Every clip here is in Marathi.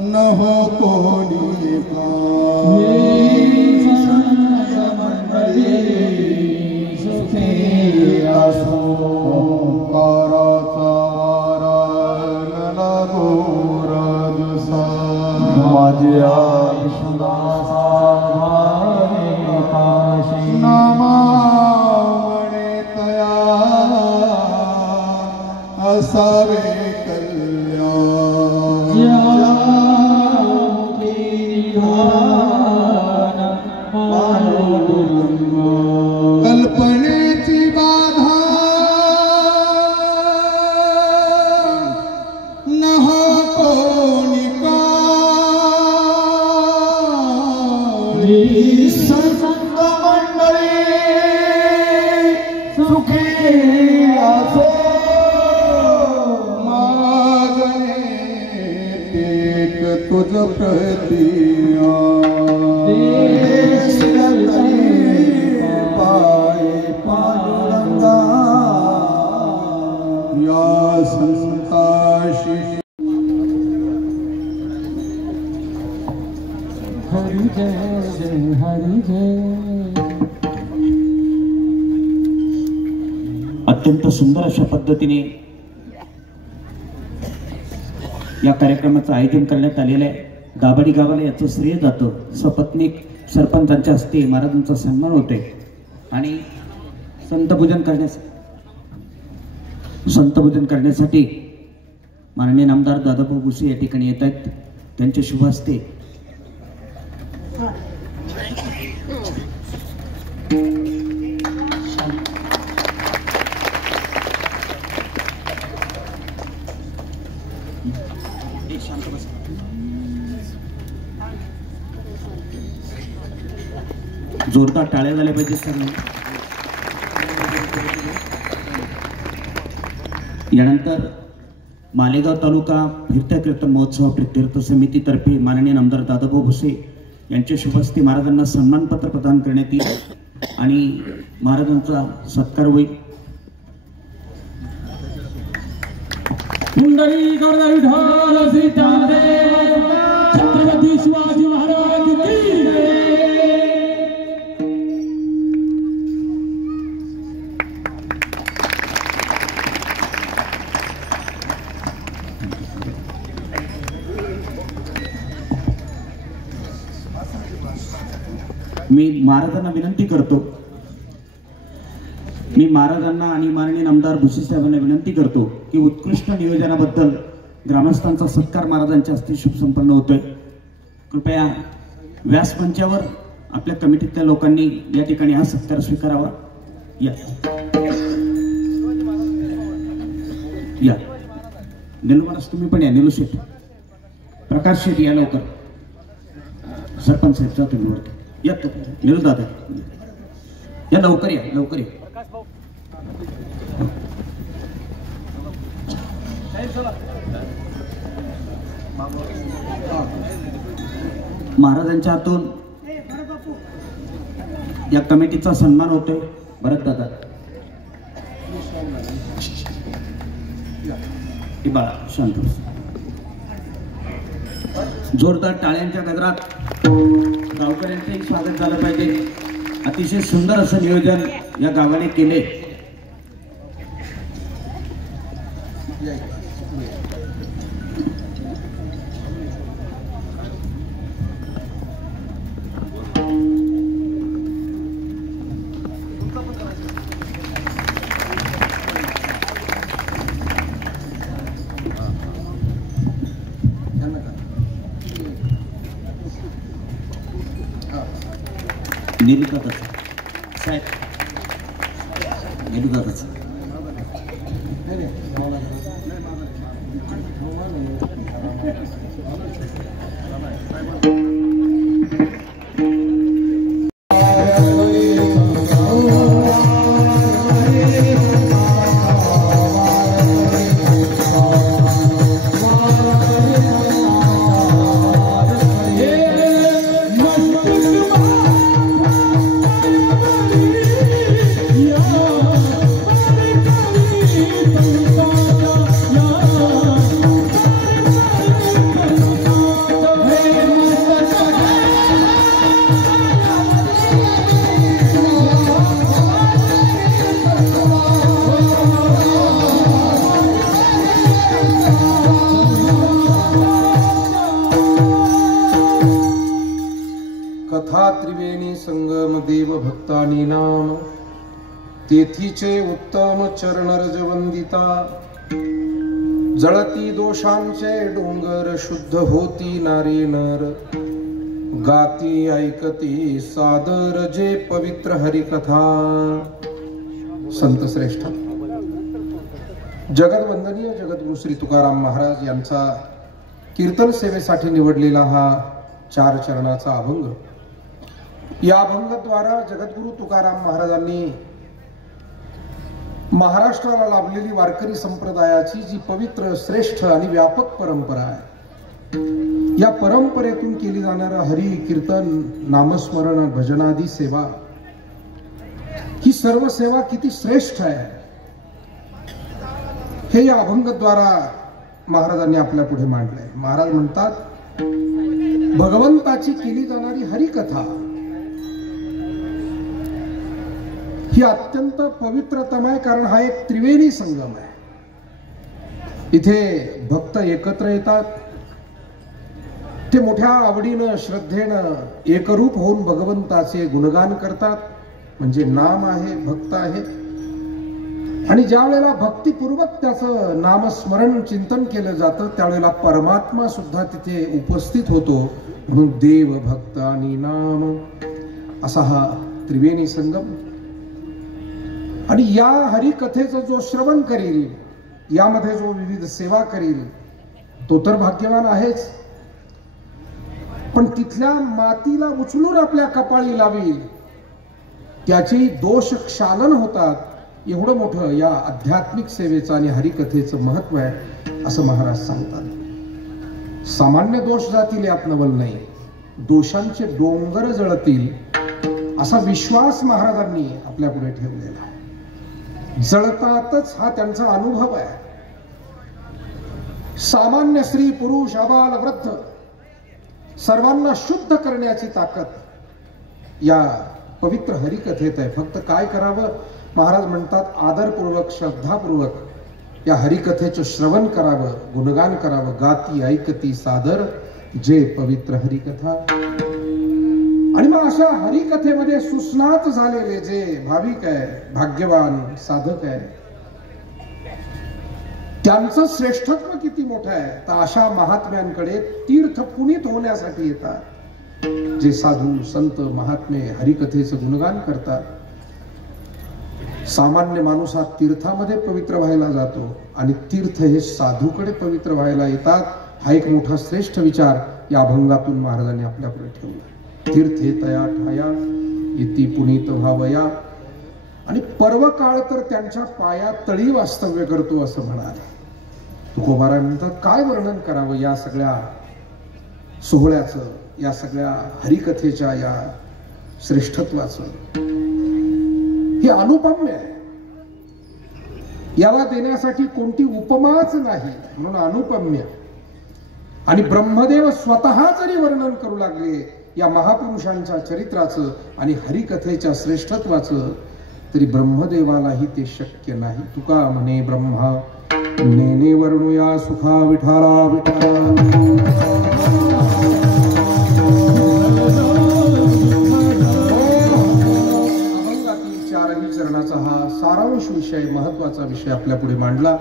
न हो कोणी सुखी असो ओंकाराचा वारा गोरदसा माझ्या विश्वासा भावे काशी नामावणे तया असावे कल्पनेची बाधा न हो कोणी काळी संत मंडळी सुखी असो मागणे एक तुझ प्रतिया या संताशी हरि जय जय हरि जय। अत्यंत सुंदर अशा पद्धतीने या कार्यक्रमाचं आयोजन करण्यात आलेलं आहे। दाभाडी गावाला याचं श्रेय जातं। सपत्नीक सरपंचांच्या हस्ते महाराजांचा सन्मान होतोय आणि संतपूजन करण्यासाठी माननीय नामदार दादाभाऊ भुसे या ठिकाणी येत आहेत। त्यांच्या शुभ हस्ते जोरदार टाळ्या झाल्या पाहिजे सगळ्यांनी। यानंतर मालेगाव तालुका फिरत्या कीर्तन महोत्सव तीर्थ समितीतर्फे माननीय नामदार दादाभाऊ भुसे यांच्या शुभ हस्ते महाराजांना सन्मानपत्र प्रदान करण्यात येईल आणि महाराजांचा सत्कार होईल। छत्रपती शिवाजी महाराज की मी महाराजांना आणि माननीय नामदार भुसे साहेबांना विनंती करतो की उत्कृष्ट नियोजनाबद्दल ग्रामस्थांचा सत्कार महाराजांच्या हस्ते शुभ संपन्न होतोय। कृपया व्यासमंचावर आपल्या कमिटीतल्या लोकांनी या ठिकाणी हा सत्कार स्वीकारावा। या नेलुमानस तुम्ही पण या। नेलू शेठ, प्रकाश शेठ या लवकर। सरपंच साहेब जा तुम्ही वरती या। नेलू दादा या लवकर या, लवकर या। महाराजांच्या हातून या कमिटीचा सन्मान होतोय। भरत दादा बाळा शांत। जोरदार टाळ्यांच्या गजरात गावकऱ्यांचंही स्वागत झालं पाहिजे। अतिशय सुंदर असं नियोजन या गावाने केले। साहेब संगम देव भक्तानी नाम तेथीचे उत्तम चरण रज वंदिता जळती दोषांचे डोंगर शुद्ध होती नारी नर गाती ऐकती सादर जे पवित्र हरिकथा संत श्रेष्ठ जगदवंदनीय जगद्गुरु श्री तुकाराम महाराज यांचा कीर्तन सेवेसाठी निवडलेला हा 4 चरणाचा अभंग या अभंगाद्वारा जगद्गुरु तुकाराम महाराजांनी महाराष्ट्राला लाभलेली वारकरी संप्रदायाची जी पवित्र श्रेष्ठ आणि व्यापक परंपरा आहे या परंपरेतून केली जाणारा हरी कीर्तन नामस्मरण भजनादी सेवा ही सर्व सेवा किती श्रेष्ठ आहे हे या अभंगाद्वारा महाराजांनी आपल्या पुढे मांडलंय। महाराज म्हणतात भगवंताची केली जाणारी हरिकथा ही अत्यंत पवित्रतम आहे, कारण हा एक त्रिवेणी संगम आहे। इथे भक्त एकत्र येतात, ते मोठ्या आवडीनं श्रद्धेनं एकरूप होऊन भगवंताचे गुणगान करतात, म्हणजे नाम आहे, भक्त आहे। आणि ज्या वेळेला भक्तिपूर्वक त्याचं नामस्मरण चिंतन केलं जातं त्यावेळेला परमात्मा सुद्धा तिथे उपस्थित होतो, म्हणून देव भक्त आणि नाम असा हा त्रिवेणी संगम। आणि या हरिकथेचं जो श्रवण करील, यामध्ये जो विविध सेवा करील तो तर भाग्यवान आहेच, पण तिथल्या मातीला उचलून आपल्या कपाळी लावील त्याची दोष क्षालन होतात, एवढं मोठं या आध्यात्मिक सेवेचं आणि हरिकथेचं महत्व आहे असं महाराज सांगतात। सामान्य दोष जातील यात नवल नाही, दोषांचे डोंगर जळतील असा विश्वास महाराजांनी आपल्या पुढे ठेवलेला आहे। जळतातच हा त्यांचा अनुभव आहे। सामान्य स्त्री पुरुष अबाल वृद्ध सर्वांना शुद्ध करण्याची ताकद या पवित्र हरिकथेत आहे। फक्त काय करावं, महाराज म्हणतात आदरपूर्वक श्रद्धापूर्वक या हरिकथेचं श्रवण करावं, गुणगान करावं। गाती ऐकती सादर जे पवित्र हरिकथा। आणि मग अशा हरिकथेमध्ये सुस्नात झालेले जे भाविक आहे, भाग्यवान साधक आहे, त्यांचं श्रेष्ठत्व किती मोठं आहे। तर अशा महात्म्यांकडे तीर्थ पुनीत होण्यासाठी येतात जे साधू संत महात्मे हरिकथेचं गुणगान करतात। सामान्य माणूस हा तीर्थामध्ये पवित्र व्हायला जातो आणि तीर्थ हे साधूकडे पवित्र व्हायला येतात। हा एक मोठा श्रेष्ठ विचार या अभंगातून महाराजांनी आपल्या पुढे ठेवला। तीर्थे तया ठाया इति पुनीत व्हावया। आणि पर्व काळ तर त्यांच्या पाया तळी वास्तव्य करतो असं म्हणाले तुकोबाराय म्हणतात। काय वर्णन करावं या सगळ्या सोहळ्याचं, या सगळ्या हरिकथेच्या या श्रेष्ठत्वाचं। हे अनुपम्य आहे, याला देण्यासाठी कोणती उपमाच नाही, म्हणून अनुपम्य। आणि ब्रह्मदेव स्वतः जरी वर्णन करू लागले या महापुरुषांच्या चरित्राचं आणि हरिकथेच्या श्रेष्ठत्वाचं, तरी ब्रह्मदेवालाही ते शक्य नाही। तुका म्हणे ब्रह्मा नेने वर्णुया सुखा विठाला विठाला। अभंगातील 4ही चरणाचा हा सारांश विषय, महत्वाचा विषय आपल्या पुढे मांडला।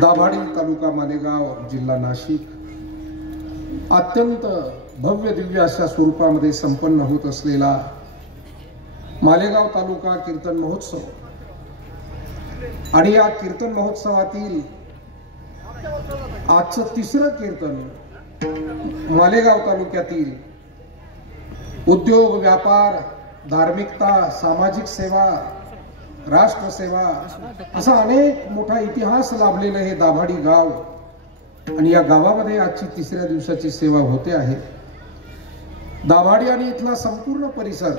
दाभाडी तालुका मालेगाव जिल्हा नाशिक अत्यंत भव्य दिव्य अशा स्वरूपामध्ये संपन्न होत असलेला मालेगाव तालुका कीर्तन महोत्सव। आणि या कीर्तन महोत्सवातील आजचं 3रं कीर्तन मालेगाव तालुक्यातील उद्योग व्यापार धार्मिकता सामाजिक सेवा राष्ट्रसेवा असा अनेक मोठा इतिहास लाभलेलं हे दाभाडी गाव। आणि या गावामध्ये आजची 3ऱ्या दिवसाची सेवा होते आहे। दाभाडी आणि इथला संपूर्ण परिसर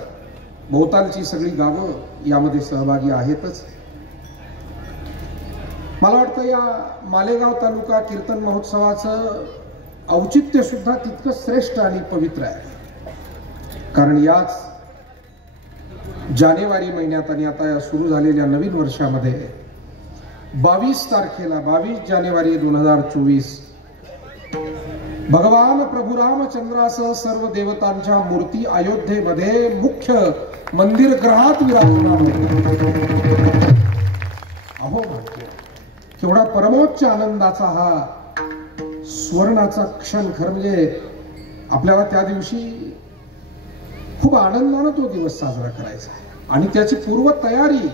भोवतालची सगळी गावं यामध्ये सहभागी आहेतच। मला वाटतं या मालेगाव तालुका कीर्तन महोत्सवाचं औचित्य सुद्धा तितकं श्रेष्ठ आणि पवित्र आहे, कारण याच जानेवारी महिन्यात आणि आता या सुरू झालेल्या नवीन वर्षामध्ये 22 तारखेला 22 जानेवारी 2024 भगवान प्रभू रामचंद्रासह सर्व देवतांच्या मूर्ती अयोध्येमध्ये मुख्य मंदिर ग्रहात विराजमान होत्या. अहो भाग्य, केवढा परमोच्च आनंदाचा हा स्वर्णाचा क्षण. खरं म्हणजे आपल्याला त्या दिवशी खूप आनंदानं तो दिवस साजरा करायचा आहे आणि त्याची पूर्व तयारी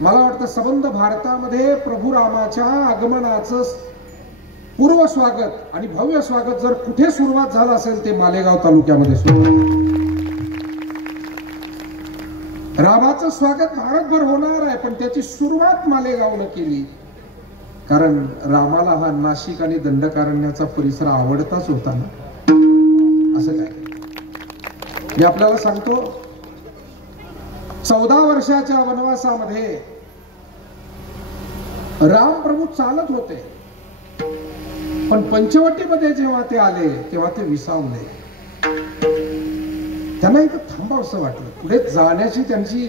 मला वाटतं संबंध भारतामध्ये प्रभू रामाच्या आगमनाचं पूर्व स्वागत आणि भव्य स्वागत जर कुठे सुरुवात झालं असेल ते मालेगाव तालुक्यामध्ये सुरुवात. रामाचं स्वागत भारतभर होणार आहे पण त्याची सुरुवात मालेगावनं केली. कारण रामाला हा नाशिक आणि दंडकारण्याचा परिसर आवडताच होता ना. असं काय मी आपल्याला सांगतो, 14 वर्षाच्या वनवासामध्ये राम प्रभू चालत होते पण पंचवटीमध्ये जेव्हा ते आले तेव्हा ते विसावले. त्यांना इथं थांबावंसं वाटलं. पुढे जाण्याची त्यांची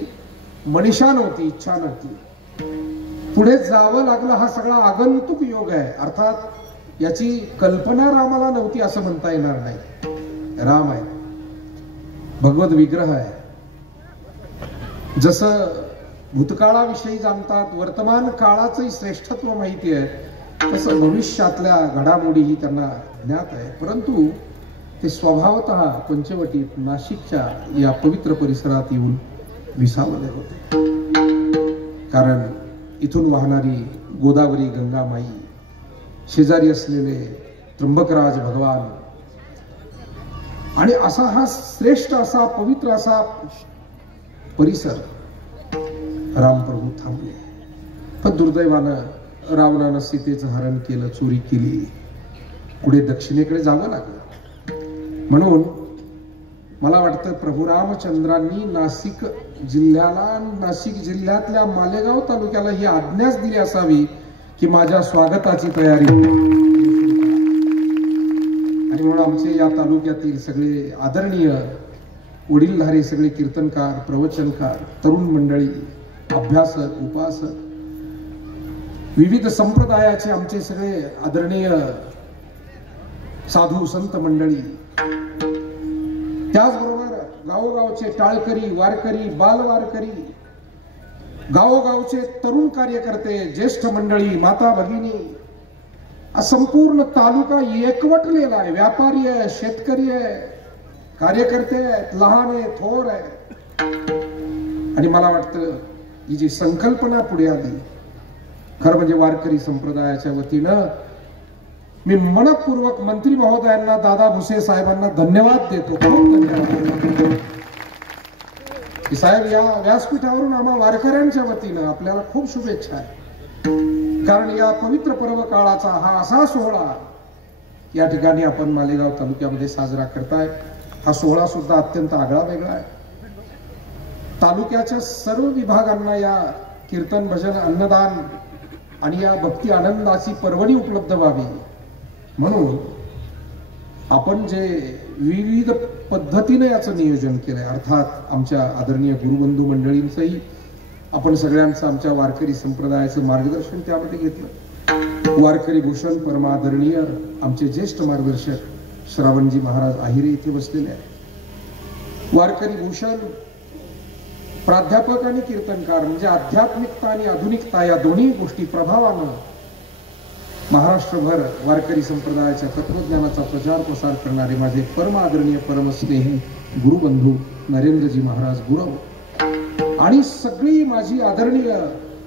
मनीषा नव्हती, इच्छा नव्हती. पुढे जावं लागलं. हा सगळा आगंतुक योग आहे. अर्थात याची कल्पना रामाला नव्हती असं म्हणता येणार नाही. राम आहे, भगवत विग्रह आहे. जसं भूतकाळाविषयी जाणतात, वर्तमान काळाचंही श्रेष्ठत्व माहिती आहे, तसं भविष्यातल्या घडामोडीही त्यांना ज्ञात आहे. परंतु ते स्वभावतः पंचवटीत नाशिकच्या या पवित्र परिसरात येऊन विसावले होते. कारण इथून वाहणारी गोदावरी गंगामाई, शेजारी असलेले त्र्यंबकराज भगवान आणि असा हा श्रेष्ठ असा पवित्र असा परिसर रामप्रभू थांबले. पण दुर्दैवानं रावणानं सीतेचं हरण केलं, चोरी केली. पुढे दक्षिणेकडे जावं लागलं. म्हणून मला वाटतं प्रभू रामचंद्रांनी नाशिक जिल्ह्याला, नाशिक जिल्ह्यातल्या मालेगाव तालुक्याला ही आज्ञाच दिली असावी की माझ्या स्वागताची तयारी. आणि म्हणून आमचे या तालुक्यातील सगळे आदरणीय वडीलधारी सगळे कीर्तनकार, प्रवचनकार, तरुण मंडळी, अभ्यासक, उपासक, विविध संप्रदायाचे आमचे सगळे आदरणीय साधू संत मंडळी, त्याचबरोबर गावोगावचे टाळकरी, वारकरी, बालवारकरी, गावोगावचे तरुण कार्यकर्ते, ज्येष्ठ मंडळी, माता भगिनी, संपूर्ण तालुका एकवटलेला आहे. व्यापारी आहे, शेतकरी आहे, कार्यकर्ते आहेत, लहान आहे, थोर आहे. आणि मला वाटतं ही जी संकल्पना पुढे आली, खरं म्हणजे वारकरी संप्रदायाच्या वतीनं मी मनपूर्वक मंत्री महोदयांना, दादा भुसे साहेबांना धन्यवाद देतो. खूप धन्यवाद साहेब. या व्यासपीठावरून आम्हा वारकऱ्यांच्या वतीनं आपल्याला खूप शुभेच्छा आहे. कारण या पवित्र पर्व काळाचा हा असा सोहळा या ठिकाणी आपण मालेगाव तालुक्यामध्ये साजरा करताय. हा सोहळा सुद्धा अत्यंत आगळा वेगळा आहे. तालुक्याच्या सर्व विभागांना या कीर्तन, भजन, अन्नदान आणि या भक्ती आनंदाची पर्वणी उपलब्ध व्हावी म्हणून आपण जे विविध पद्धतीने याचं नियोजन केलंय. अर्थात आमच्या आदरणीय गुरुबंधू मंडळींचंही आपण सगळ्यांचं, आमच्या वारकरी संप्रदायाचं मार्गदर्शन त्यामध्ये घेतलं. वारकरी भूषण परमादरणीय आमचे ज्येष्ठ मार्गदर्शक श्रावणजी महाराज आहिरे इथे बसलेले आहेत. वारकरी भूषण प्राध्यापक आणि कीर्तनकार म्हणजे आध्यात्मिकता आणि आधुनिकता या दोन्ही गोष्टी प्रभावानं महाराष्ट्रभर वारकरी संप्रदायाच्या तत्वज्ञानाचा प्रचार प्रसार करणारे माझे परम आदरणीय परमस्नेही गुरुबंधू नरेंद्रजी महाराज गुरव आणि सगळी माझी आदरणीय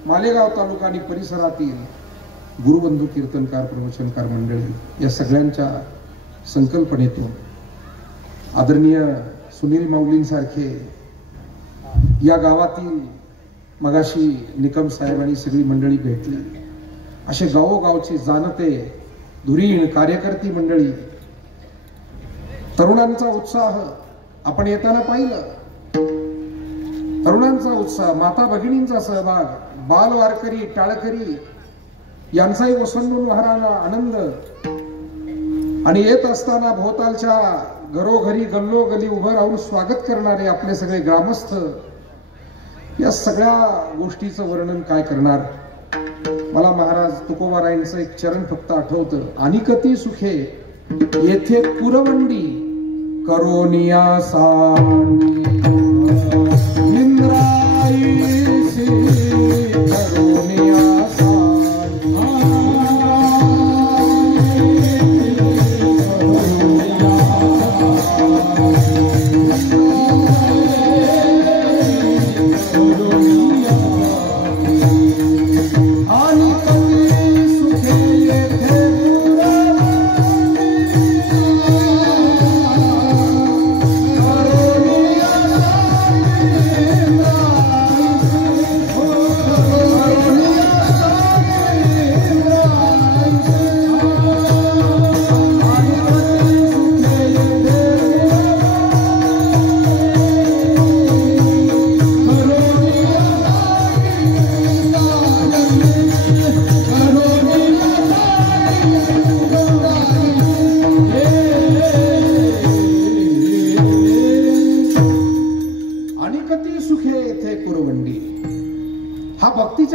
मालेगाव तालुका आणि परिसरातील गुरुबंधू कीर्तनकार, प्रवचनकार मंडळी, या सगळ्यांच्या संकल्पनेतून आदरणीय सुनील माऊलींसारखे या गावातील मगाशी निकम साहेब आणि सगळी मंडळी भेटली, असे गावोगावचे जाणते धुरीण कार्यकर्ती मंडळी, तरुणांचा उत्साह आपण येताना पाहिलं. तरुणांचा उत्साह, माता भगिनींचा सहभाग, बाल वारकरी, टाळकरी यांचाही ओसंडून वाहणारा आनंद आणि येत असताना भोवतालच्या घरोघरी गल्लोगली उभं राहून स्वागत करणारे आपले सगळे ग्रामस्थ, या सगळ्या गोष्टीचं वर्णन काय करणार. मला महाराज तुकोबारायांचं एक चरण फक्त आठवतं. अनिकती सुखे येथे कुरवंडी करोनिया सांगी इंद्रायसी करोनिया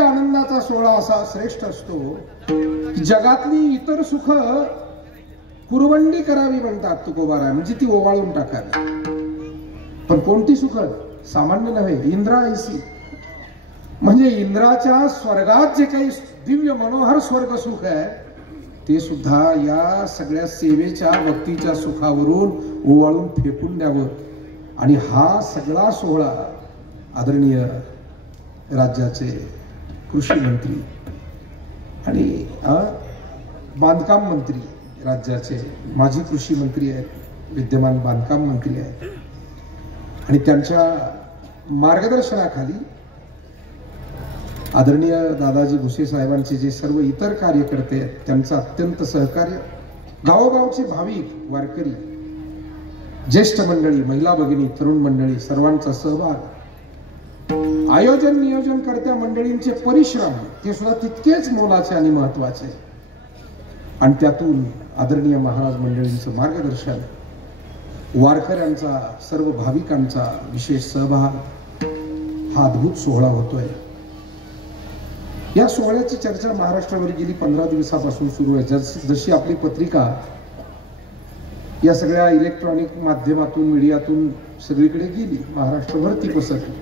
आनंदाचा सोहळा असा श्रेष्ठ असतो की जगातली इतर सुख कुरवंडी करावी म्हणतात तुकोबाराय, म्हणजे ती ओवाळून टाकावी. पण कोणती सुख? सामान्य नव्हे, इंद्रायसी, म्हणजे इंद्राच्या स्वर्गात जे काही दिव्य मनोहर स्वर्ग सुख आहे ते सुद्धा या सगळ्या सेवेच्या भक्तीच्या सुखावरून ओवाळून फेकून द्यावं. आणि हा सगळा सोहळा आदरणीय राज्याचे कृषी मंत्री आणि बांधकाम मंत्री, राज्याचे माजी कृषी मंत्री आहेत, विद्यमान बांधकाम मंत्री आहेत, आणि त्यांच्या मार्गदर्शनाखाली आदरणीय दादाजी भुसे साहेबांचे जे सर्व इतर कार्यकर्ते आहेत त्यांचं अत्यंत सहकार्य, गावोगावचे भाविक वारकरी, ज्येष्ठ मंडळी, महिला भगिनी, तरुण मंडळी, सर्वांचा सहभाग, आयोजन नियोजनकर्त्या मंडळींचे परिश्रम ते सुद्धा तितकेच मोलाचे आणि महत्वाचे, आणि त्यातून आदरणीय महाराज मंडळींचं मार्गदर्शन, वारकऱ्यांचा, सर्व भाविकांचा विशेष सहभाग, हा अद्भुत सोहळा होतोय. या सोहळ्याची चर्चा महाराष्ट्रावर गेली 15 दिवसापासून सुरू आहे. जशी आपली पत्रिका या सगळ्या इलेक्ट्रॉनिक माध्यमातून, मीडियातून सगळीकडे गेली, महाराष्ट्रभर ती पसरली.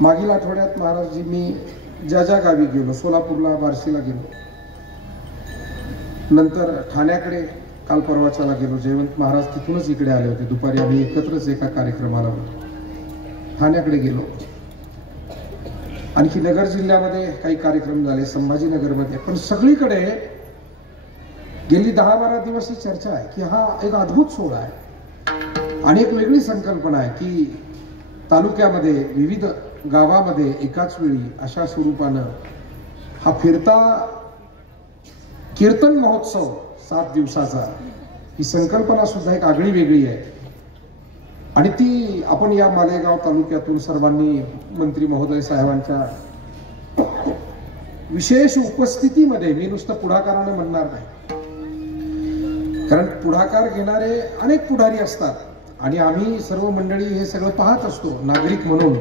मागील आठवड्यात महाराजजी मी ज्या ज्या गावी गेलो, सोलापूरला, बार्शीला गेलो, नंतर ठाण्याकडे काल परवाच्याला गेलो, जयवंत महाराज तिथूनच इकडे आले होते, दुपारी आम्ही एकत्रच एका कार्यक्रमाला होतो. ठाण्याकडे गेलो, आणखी नगर जिल्ह्यामध्ये काही कार्यक्रम झाले, संभाजीनगरमध्ये, पण सगळीकडे गेली 10-12 दिवस ही चर्चा आहे की हा एक अद्भुत सोहळा आहे आणि एक वेगळी संकल्पना आहे की तालुक्यामध्ये विविध गावामध्ये एकाच वेळी अशा स्वरूपानं हा फिरता कीर्तन महोत्सव 7 दिवसाचा, ही संकल्पना सुद्धा एक आगळी वेगळी आहे. आणि ती आपण या मालेगाव तालुक्यातून सर्वांनी मंत्री महोदय साहेबांच्या विशेष उपस्थितीमध्ये, मी नुसतं पुढाकारानं म्हणणार नाही, कारण पुढाकार घेणारे अनेक पुढारी असतात आणि आम्ही सर्व मंडळी हे सगळं पाहत असतो, नागरिक म्हणून,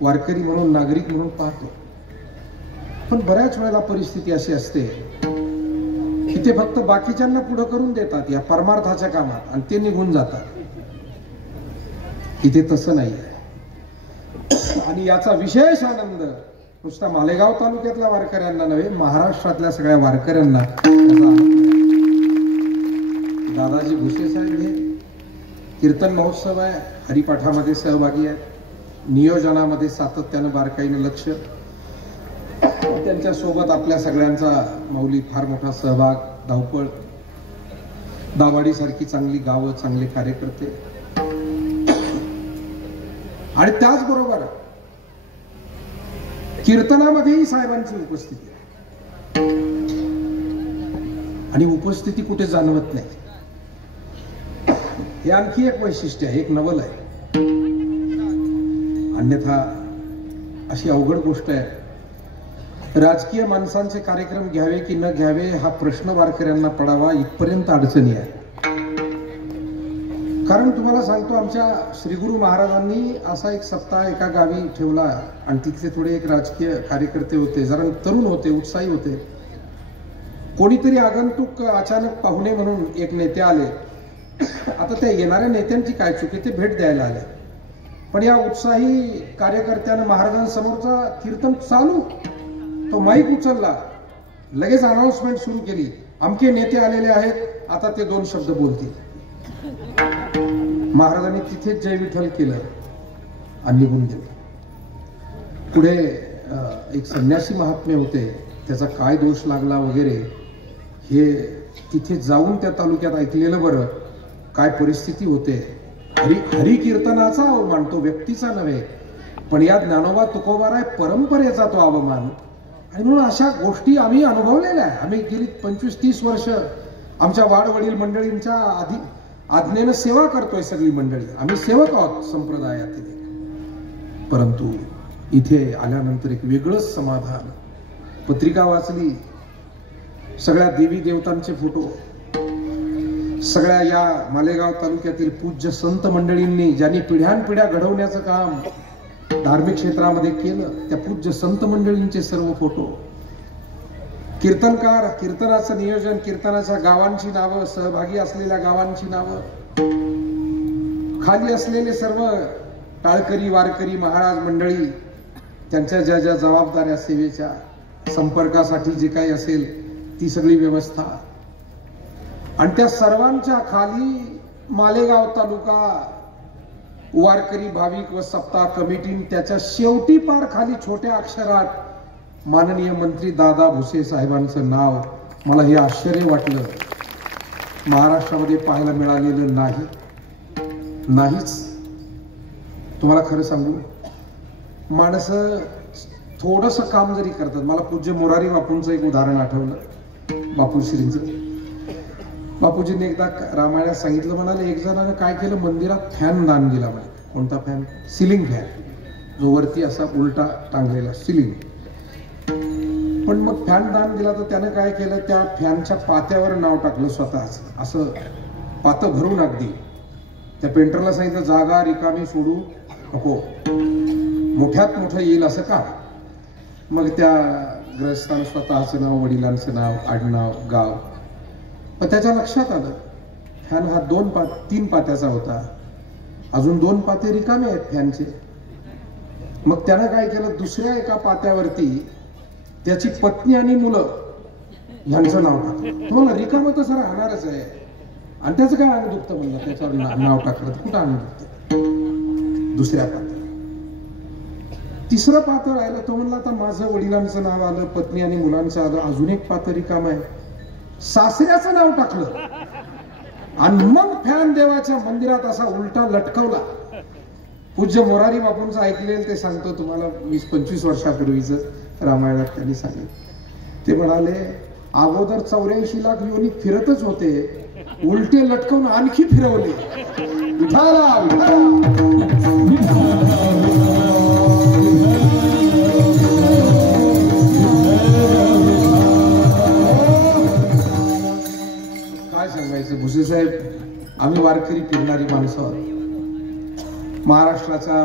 वारकरी म्हणून, नागरिक म्हणून पाहतो. पण बऱ्याच वेळेला परिस्थिती अशी असते की ते फक्त बाकीच्यांना पुढं करून देतात या परमार्थाच्या कामात आणि ते निघून जातात. इथे तसं नाही आहे. आणि याचा विशेष आनंद नुसता मालेगाव तालुक्यातल्या वारकऱ्यांना नव्हे, महाराष्ट्रातल्या सगळ्या वारकऱ्यांना याचा आनंद. दादाजी भुसे साहेब हे कीर्तन महोत्सव आहे, हरिपाठामध्ये सहभागी आहेत, नियोजनामध्ये सातत्यानं बारकाईनं लक्ष, त्यांच्या सोबत आपल्या सगळ्यांचा माऊली फार मोठा सहभाग, धावपळ, दावाडी सारखी चांगली गावं, चांगले कार्यकर्ते, आणि त्याचबरोबर कीर्तनामध्येही साहेबांची उपस्थिती आहे. आणि उपस्थिती कुठे जाणवत नाही, हे आणखी एक वैशिष्ट्य आहे, एक नवल आहे. अन्यथा अशी अवघड गोष्ट आहे. राजकीय माणसांचे कार्यक्रम घ्यावे की न घ्यावे हा प्रश्न वारकऱ्यांना पडावा इथपर्यंत अडचणी आहे. कारण तुम्हाला सांगतो, आमच्या श्रीगुरु महाराजांनी असा एक सप्ताह एका गावी ठेवला आणि तिथले थोडे एक राजकीय कार्यकर्ते होते, जरा तरुण होते, उत्साही होते. कोणीतरी आगंतुक अचानक पाहुणे म्हणून एक नेते आले. आता त्या येणाऱ्या नेत्यांची काय चुकी, ते भेट द्यायला आले. पण या उत्साही कार्यकर्त्यानं महाराजांसमोरचा कीर्तन चालू, तो माईक उचलला, लगेच अनाउन्समेंट सुरू केली, अमके नेते आलेले आहेत, आता ते 2 शब्द बोलतील. महाराजांनी तिथेच जय विठ्ठल केलं आणि निघून गेले. पुढे एक संन्यासी महात्मे होते, त्याचा काय दोष लागला वगैरे हे तिथे जाऊन त्या तालुक्यात ऐकलेलं बरं. काय परिस्थिती होते. हरी कीर्तनाचा अवमान, तो व्यक्तीचा नव्हे, पण या ज्ञानोबा तुकोबाराय परंपरेचा तो अवमान. आणि म्हणून अशा गोष्टी आम्ही अनुभवलेल्या आहे. आम्ही गेली 25-30 वर्ष आमच्या वाडवडील मंडळींच्या आज्ञेनं सेवा करतोय. सगळी मंडळी आम्ही सेवक आहोत संप्रदायातील. परंतु इथे आल्यानंतर एक वेगळंच समाधान. पत्रिका वाचली, सगळ्या देवी देवतांचे फोटो, सगळ्या या मालेगाव तालुक्यातील पूज्य संत मंडळींनी ज्यांनी पिढ्यानपिढ्या घडवण्याचं काम धार्मिक क्षेत्रामध्ये केलं, त्या पूज्य संत मंडळींचे सर्व फोटो, कीर्तनकार, कीर्तनाचं नियोजन, कीर्तनाच्या गावांची नावं, सहभागी असलेल्या गावांची नावं, खाली असलेले सर्व टाळकरी वारकरी महाराज मंडळी, त्यांच्या ज्या ज्या जबाबदाऱ्या, सेवेच्या संपर्कासाठी जे काही असेल ती सगळी व्यवस्था. आणि त्या सर्वांच्या खाली मालेगाव तालुका वारकरी भाविक व सप्ताह कमिटी, त्याच्या शेवटी पार खाली छोट्या अक्षरात माननीय मंत्री दादा भुसे साहेबांचं नाव. मला हे आश्चर्य वाटलं, महाराष्ट्रामध्ये पाहायला मिळालेलं नाहीच. तुम्हाला खरं सांगू, माणसं थोडंसं काम जरी करतात. मला पूज्य मोरारी बापूंचं एक उदाहरण आठवलं, बापूश्रींचं. बापूजींनी एकदा रामायणात सांगितलं, म्हणाले एक जणानं काय केलं, मंदिरात फॅन दान दिला. म्हणे कोणता फॅन? सिलिंग फॅन, जो वरती असा उलटा टांगलेला सिलिंग. पण मग फॅन दान दिला तर त्यानं काय केलं, त्या फॅनच्या पात्यावर नाव टाकलं स्वतःच, असं पातं भरून. अगदी त्या पेंटरला सांगितलं, जागा रिकामी सोडू नको, मोठ्यात मोठं येईल असं का. मग त्या ग्रहस्थानं स्वतःचं नाव, वडिलांचं नाव, आडनाव, गाव. पण त्याच्या लक्षात आलं, फॅन हा 3 पात्याचा होता, अजून 2 पाते रिकामे आहेत फॅनचे. मग त्यानं काय केलं, दुसऱ्या एका पात्यावरती त्याची पत्नी आणि मुलं यांचं नाव टाकलं. तुम्हाला रिकामं तसं राहणारच आहे, आणि त्याचं काय अंग दुखतं म्हणलं, त्याच्यावर नाव टाकलं तर कुठं अंग दुखतं. दुसऱ्या पात्यावर तिसरं पात्र राहिलं. तो म्हणला, आता माझं वडिलांचं नाव आलं, पत्नी आणि मुलांचं आलं, अजून एक पात्र रिकाम आहे, सासऱ्याचं नाव टाकलं. आणि मग फॅन देवाच्या मंदिरात असा उलटा लटकवला. पूज्य मोरारी बापूंचं ऐकलेलं ते सांगतो तुम्हाला. 20-25 वर्षापूर्वीच रामायणात त्यांनी सांगितलं. ते म्हणाले, अगोदर 84 लाख योनी फिरतच होते, उलटे लटकवून आणखी फिरवले. काय सांगायचं भुसे साहेब, आम्ही वारकरी फिरणारी माणसं आहोत. महाराष्ट्राच्या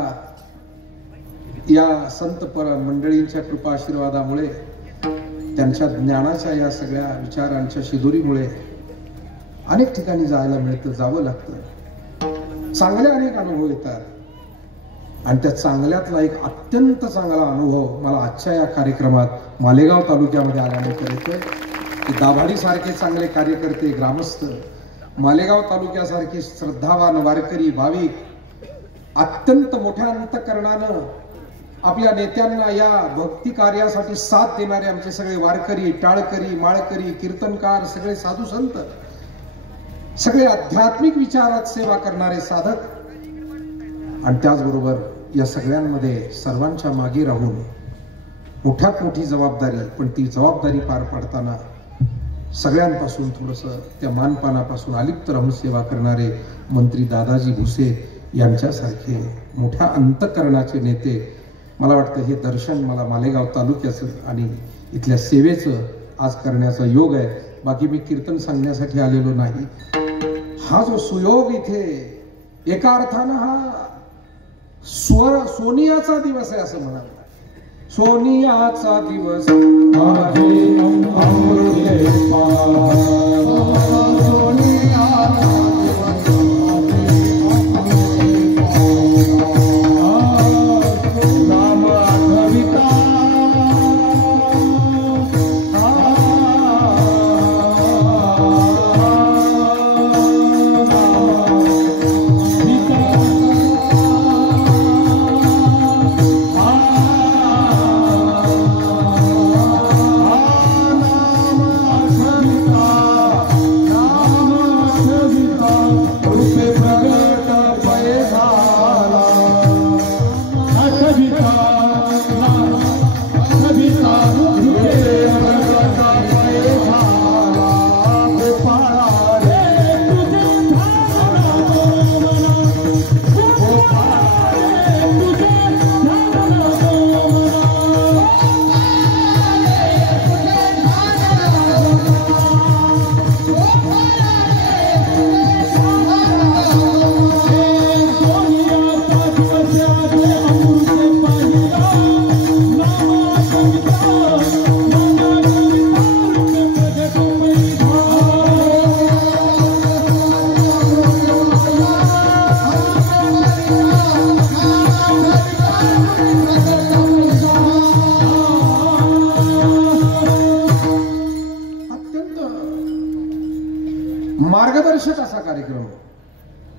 या संत मंडळींच्या कृपा आशीर्वादामुळे, त्यांच्या ज्ञानाच्या या सगळ्या विचारांच्या शिदोरीमुळे अनेक ठिकाणी जायला मिळतं, जावं लागतं. चांगले अनेक अनुभव येतात. आणि त्या चांगल्यातला एक अत्यंत चांगला अनुभव मला आजच्या या कार्यक्रमात मालेगाव तालुक्यामध्ये आल्यानंतर येतोय. दाभाडी सारखे चांगले कार्यकर्ते, ग्रामस्थ, मालेगाव तालुक्यासारखे श्रद्धावान वारकरी भाविक, अत्यंत मोठ्या अंतःकरणानं आपल्या नेत्यांना या भक्ती कार्यासाठी साथ देणारे आमचे सगळे वारकरी, टाळकरी, माळकरी, कीर्तनकार, सगळे साधू संत, सगळे आध्यात्मिक विचारात सेवा करणारे साधक. आणि त्याचबरोबर या सगळ्यांमध्ये सर्वांच्या मागे राहून मोठ्यात मोठी जबाबदारी, पण ती जबाबदारी पार पाडताना सगळ्यांपासून थोडंसं त्या मानपानापासून अलिप्त राहून सेवा करणारे मंत्री दादाजी भुसे यांच्यासारखे मोठ्या अंतःकरणाचे नेते. मला वाटतं हे दर्शन मला मालेगाव तालुक्याचं आणि इथल्या सेवेचं आज करण्याचा योग आहे. बाकी मी कीर्तन सांगण्यासाठी आलेलो नाही. हा जो सुयोग इथे एका अर्थानं हा सोनियाचा दिवस आहे असं म्हणाला. सोनियाचा दिवस माझे अमृते नाम आठविता मार्गदर्शक असा कार्यक्रम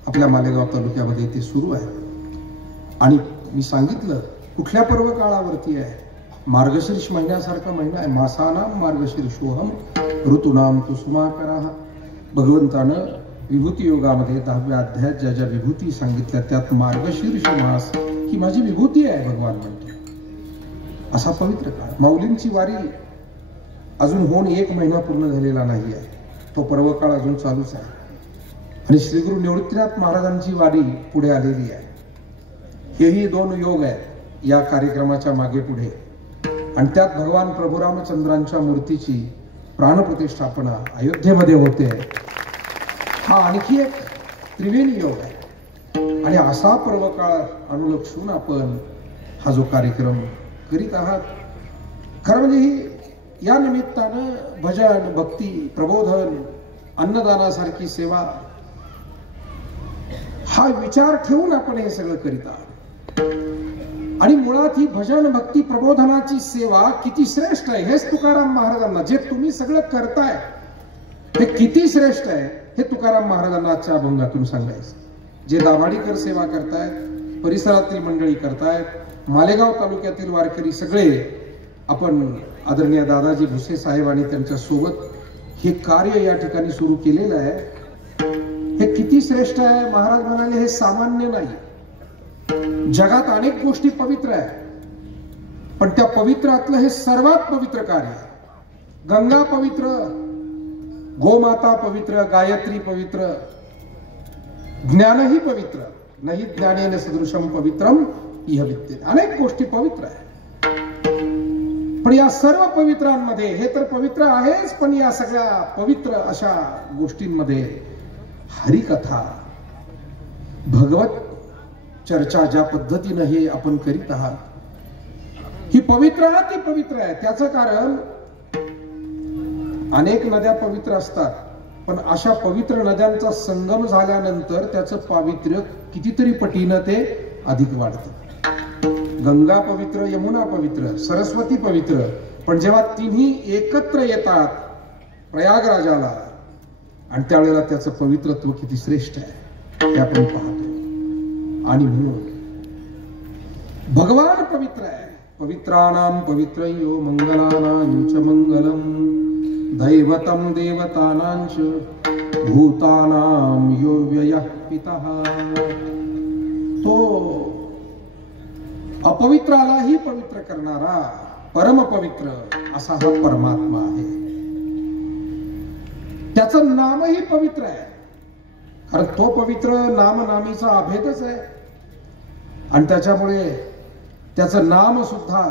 आपल्या मालेगाव तालुक्यामध्ये ते सुरू आहे. आणि मी सांगितलं कुठल्या पर्व काळावरती आहे. मार्गशीर्ष महिन्यासारखा महिना आहे. मासानाम मार्गशीर्षोहम ऋतूनाम कुसुमाकरः. भगवंतानं विभूती योगामध्ये 10व्या अध्यायात ज्या ज्या विभूती सांगितल्या त्यात मार्गशीर्ष मास ही माझी विभूती आहे भगवान म्हणतो. असा पवित्र काळ. माऊलींची वारी अजून होऊन 1 महिना पूर्ण झालेला नाही आहे. तो पर्व काळ अजून चालूच आहे. आणि श्री गुरु निवृत्तीनाथ महाराजांची वारी पुढे आलेली आहे. हेही 2 योग आहेत या कार्यक्रमाच्या मागे पुढे. आणि त्यात भगवान प्रभू रामचंद्रांच्या मूर्तीची प्राणप्रतिष्ठापना अयोध्येमध्ये होते. हा आणखी एक त्रिवेणी योग आहे. आणि असा पर्व काळ अनुलक्षून आपण हा जो कार्यक्रम करीत आहात. खरं म्हणजे या निमित्तानं भजन, भक्ती, प्रबोधन, अन्नदानासारखी सेवा हा विचार ठेवून आपण हे सगळं करीत आहात. आणि मुळात ही भजन, भक्ती, प्रबोधनाची सेवा किती श्रेष्ठ आहे हेच तुकाराम महाराजांना, जे तुम्ही सगळं करताय हे किती श्रेष्ठ आहे हे तुकाराम महाराजांना आजच्या अभंगातून सांगायचं. जे दाभाडीकर सेवा करतायत, परिसरातील मंडळी करतायत, मालेगाव तालुक्यातील वारकरी सगळे आपण आदरणीय दादाजी भुसे साहेब आणि त्यांच्या सोबत हे कार्य या ठिकाणी सुरू केलेलं आहे. हे किती श्रेष्ठ आहे. महाराज म्हणाले हे सामान्य नाही. जगात अनेक गोष्टी पवित्र आहेत, पण त्या पवित्रातलं हे सर्वात पवित्र कार्य. गंगा पवित्र, गोमाता पवित्र, गायत्री पवित्र, ज्ञानही पवित्र. नाही ज्ञानेन सदृशम पवित्रम इह विद्यते. अनेक गोष्टी पवित्र आहेत. पण या सर्व पवित्रांमध्ये हे तर पवित्र आहेच, पण या सगळ्या पवित्र अशा गोष्टींमध्ये हरिकथा, भगवत चर्चा ज्या पद्धतीनं हे आपण करीत आहात ही पवित्र ती पवित्र आहे. त्याचं कारण अनेक नद्या पवित्र असतात, पण अशा पवित्र नद्यांचा संगम झाल्यानंतर त्याचं पावित्र्य कितीतरी पटीनं ते अधिक वाढतं. गंगा पवित्र, यमुना पवित्र, सरस्वती पवित्र, पण जेव्हा तिन्ही एकत्र येतात प्रयागराजाला आणि त्यावेळेला त्याचं पवित्रत्व किती श्रेष्ठ आहे हे आपण पाहतो. आणि म्हणून भगवान पवित्र आहे. पवित्राणाम पवित्रयो मंगलानां च मंगलम, दैवतम देवतानां च भूतानां यो व्ययः पितः. तो अपवित्रालाही पवित्र करणारा परमपवित्र असा हा परमात्मा आहे. त्याचं नामही पवित्र आहे, कारण तो पवित्र नामनामीचा अभेदच आहे. आणि त्याच्यामुळे त्याचं नाम सुद्धा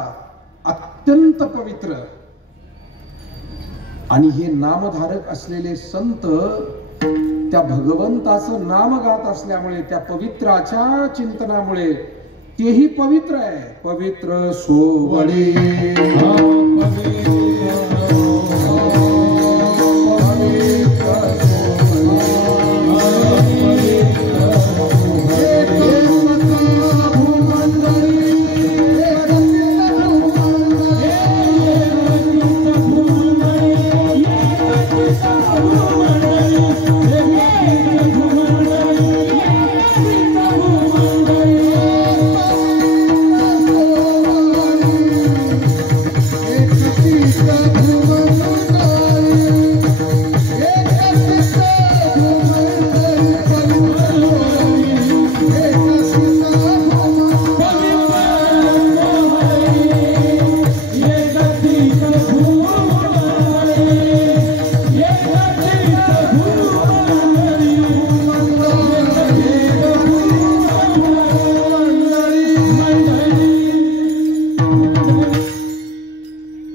अत्यंत पवित्र. आणि हे नामधारक असलेले संत त्या भगवंताचं नाम गात असल्यामुळे, त्या पवित्राच्या चिंतनामुळे तेही पवित्र आहे. पवित्र सोवळी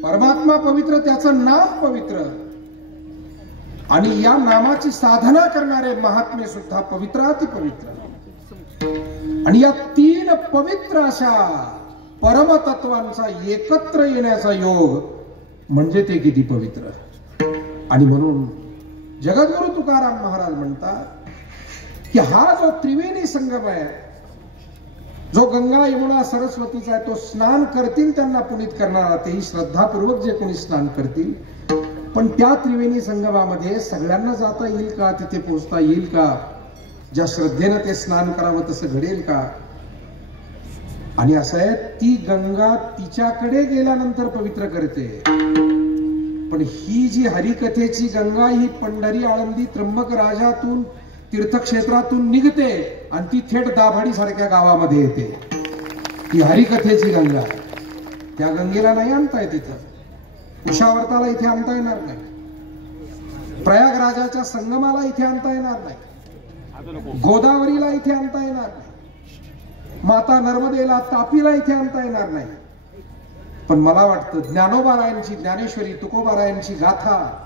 परमात्मा पवित्र, त्याचं नाम पवित्र आणि या नामाची साधना करणारे महात्मे सुद्धा पवित्राति पवित्र. आणि या तीन पवित्र अशा परमतत्वांचा एकत्र येण्याचा योग म्हणजे ते किती पवित्र. आणि म्हणून जगद्गुरु तुकाराम महाराज म्हणतात की हा जो त्रिवेणी संगम आहे, जो गंगा यमुना सरस्वतीचा आहे, तो स्नान करतील त्यांना पुनीत करणारा, तेही श्रद्धापूर्वक जे कोणी स्नान करतील. पण त्या त्रिवेणी संगमामध्ये सगळ्यांना जाता येईल का? तिथे पोहोचता येईल का? ज्या श्रद्धेनं ते स्नान करावं तसं घडेल का? आणि असं आहे, ती गंगा तिच्याकडे गेल्यानंतर पवित्र करते. पण ही जी हरिकथेची गंगा, ही पंढरी, आळंदी, त्र्यंबक राजातून, तीर्थक्षेत्रातून निघते आणि ती थेट दाभाडी सारख्या गावामध्ये येते. ही हरिकथेची गंगा. त्या गंगेला नाही आणता येत इथं. कुशावर्ताला इथे आणता येणार नाही. प्रयागराजाच्या संगमाला इथे आणता येणार नाही. गोदावरीला इथे आणता येणार नाही. माता नर्मदेला, तापीला इथे आणता येणार नाही. पण मला वाटतं ज्ञानोबारायांची ज्ञानेश्वरी, तुकोबारायांची गाथा,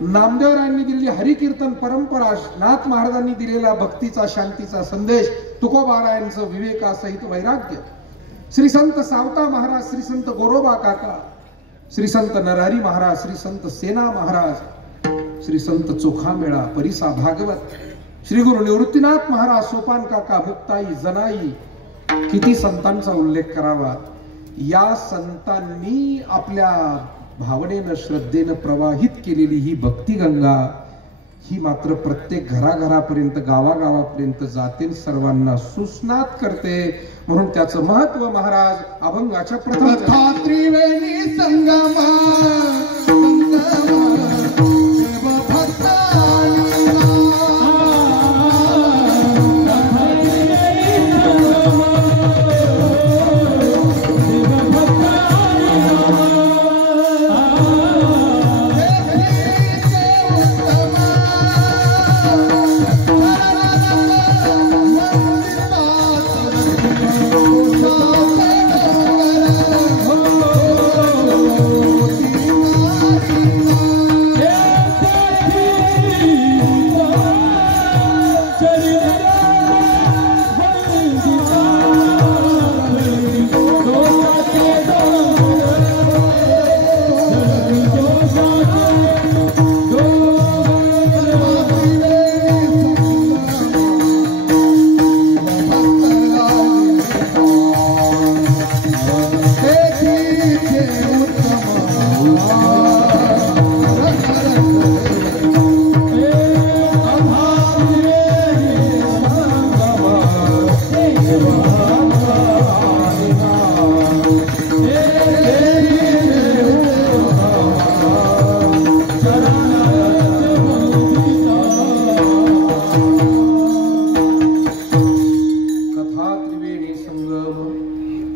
नामदेवरायांनी दिलेली हरिकीर्तन परंपरा, नाथ महाराजांनी दिलेला भक्तीचा, शांतीचा संदेश, तुकोबारायांचं विवेकासहित वैराग्य, श्री संत सावता महाराज, श्री संत गोरोबा काका, श्री संत नरहरी महाराज, श्री संत सेना महाराज, श्री संत चोखामेळा, परिसा भागवत, श्री गुरु निवृत्तीनाथ महाराज, सोपान काका, मुक्ताई, जनाई, किती संतांचा उल्लेख करावा. या संतांनी आपल्या भावनेनं, श्रद्धेनं प्रवाहित केलेली ही भक्ती गंगा, ही मात्र प्रत्येक घराघरापर्यंत, गावागावापर्यंत जाते, सर्वांना सुस्नात करते. म्हणून त्याचं महत्व महाराज अभंगाच्या प्रथम त्रिवेणी संगमा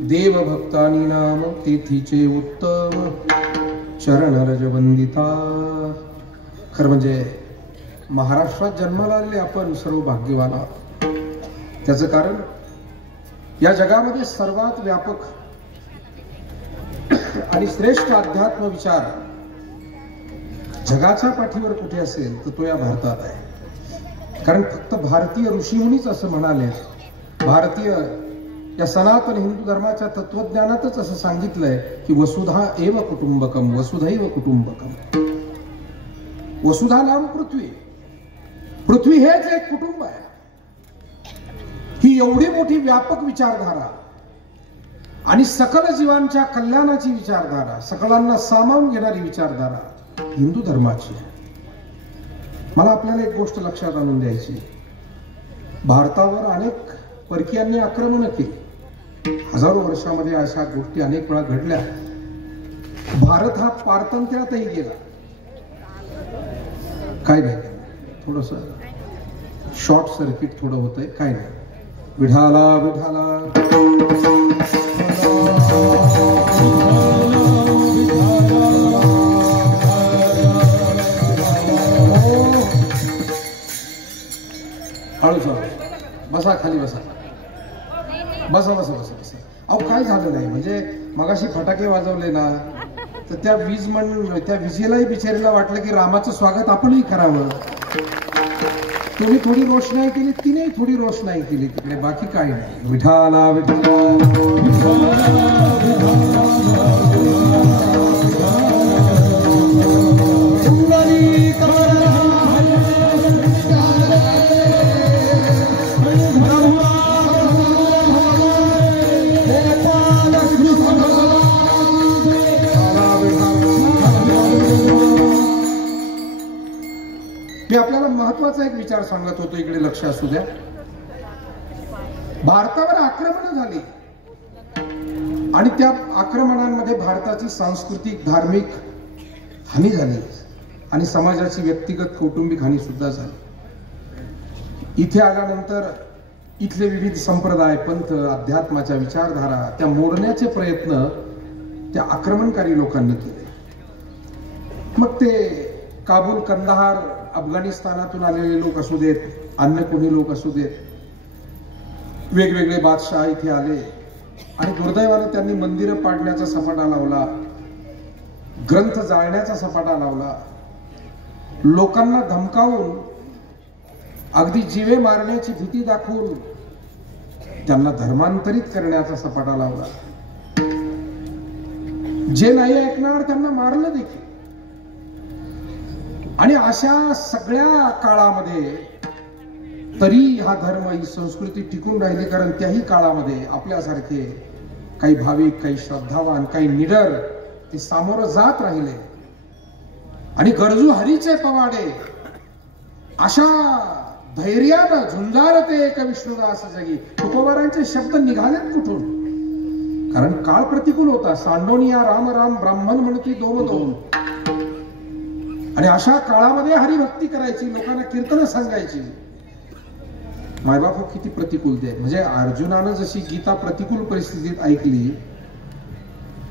देवभक्तानी नाम तेथीचे उत्तम चरण रज वंदिता. खरं म्हणजे महाराष्ट्रात जन्माला आलेले आपण सर्व भाग्यवान आहोत. त्याचं कारण या जगामध्ये सर्वात व्यापक आणि श्रेष्ठ अध्यात्म विचार जगाच्या पाठीवर कुठे असेल तर तो या भारतात आहे. कारण फक्त भारतीय ऋषीमुनीच असं म्हणाले, भारतीय या सनातन हिंदू धर्माच्या तत्वज्ञानातच असं सांगितलंय की वसुधा एव कुटुंबकम, वसुधैव कुटुंबकम. वसुधा नाम पृथ्वी, पृथ्वी हेच एक कुटुंब आहे. ही एवढी मोठी व्यापक विचारधारा आणि सकल जीवांच्या कल्याणाची विचारधारा, सकलांना सामावून घेणारी विचारधारा हिंदू धर्माची आहे. मला आपल्याला एक गोष्ट लक्षात आणून द्यायची. भारतावर अनेक परकीयांनी आक्रमण केली. हजारो वर्षामध्ये अशा गोष्टी अनेक वेळा घडल्या. भारत हा पारतंत्र्यातही गेला. काय नाही, थोडस शॉर्ट सर्किट थोडं होतंय, काय नाही. विठाला विठाला हळू चालू. बसा खाली, बसा बसा बसा बसा बसा. अहो काय झालं नाही म्हणजे मगाशी फटाके वाजवले ना, तर त्या विजेलाही बिचारीला वाटलं की रामाचं स्वागत आपणही करावं. तुम्ही थोडी रोषणाई केली, तिने थोडी रोषणाई केली तिकडे, बाकी काय नाही. विठाला मी आपल्याला महत्वाचा एक विचार सांगत होतो, इकडे लक्ष असू द्या. भारतावर आक्रमण झाली आणि त्या आक्रमणांमध्ये भारताची सांस्कृतिक धार्मिक हानी झाली आणि समाजाची व्यक्तिगत कौटुंबिक हानी सुद्धा झाली. इथे आल्यानंतर इथले विविध संप्रदाय, पंथ, अध्यात्माच्या विचारधारा त्या मोडण्याचे प्रयत्न त्या आक्रमणकारी लोकांनी केले. मग ते काबूल, कंदाहार, अफगाणिस्तानातून आलेले लोक असू देत, अन्य कोणी लोक असू देत, वेगवेगळे बादशाह इथे आले आणि दुर्दैवाने त्यांनी मंदिरं पाडण्याचा सपाटा लावला, ग्रंथ जाळण्याचा सपाटा लावला, लोकांना धमकावून अगदी जीवे मारण्याची भीती दाखवून त्यांना धर्मांतरित करण्याचा सपाटा लावला. जे नाही ऐकणार त्यांना मारलं देखील. आणि अशा सगळ्या काळामध्ये तरी हा धर्म, ही संस्कृती टिकून राहिली, कारण त्याही काळामध्ये आपल्यासारखे काही भाविक, काही श्रद्धावान, काही निडर ते सामोरं जात राहिले आणि गरजू हरीचे पवाडे अशा धैर्यानं झुंजारते एक विष्णुदास जगी. तुकोबारांचे शब्द निघालेत कुठून? कारण काळ प्रतिकूल होता. सांडोनिया राम राम ब्राह्मण म्हणती दोन दोन. आणि अशा काळामध्ये हरिभक्ती करायची, लोकांना कीर्तन सांगायची. मायबाप किती प्रतिकूलते. म्हणजे अर्जुनानं जशी गीता प्रतिकूल परिस्थितीत ऐकली,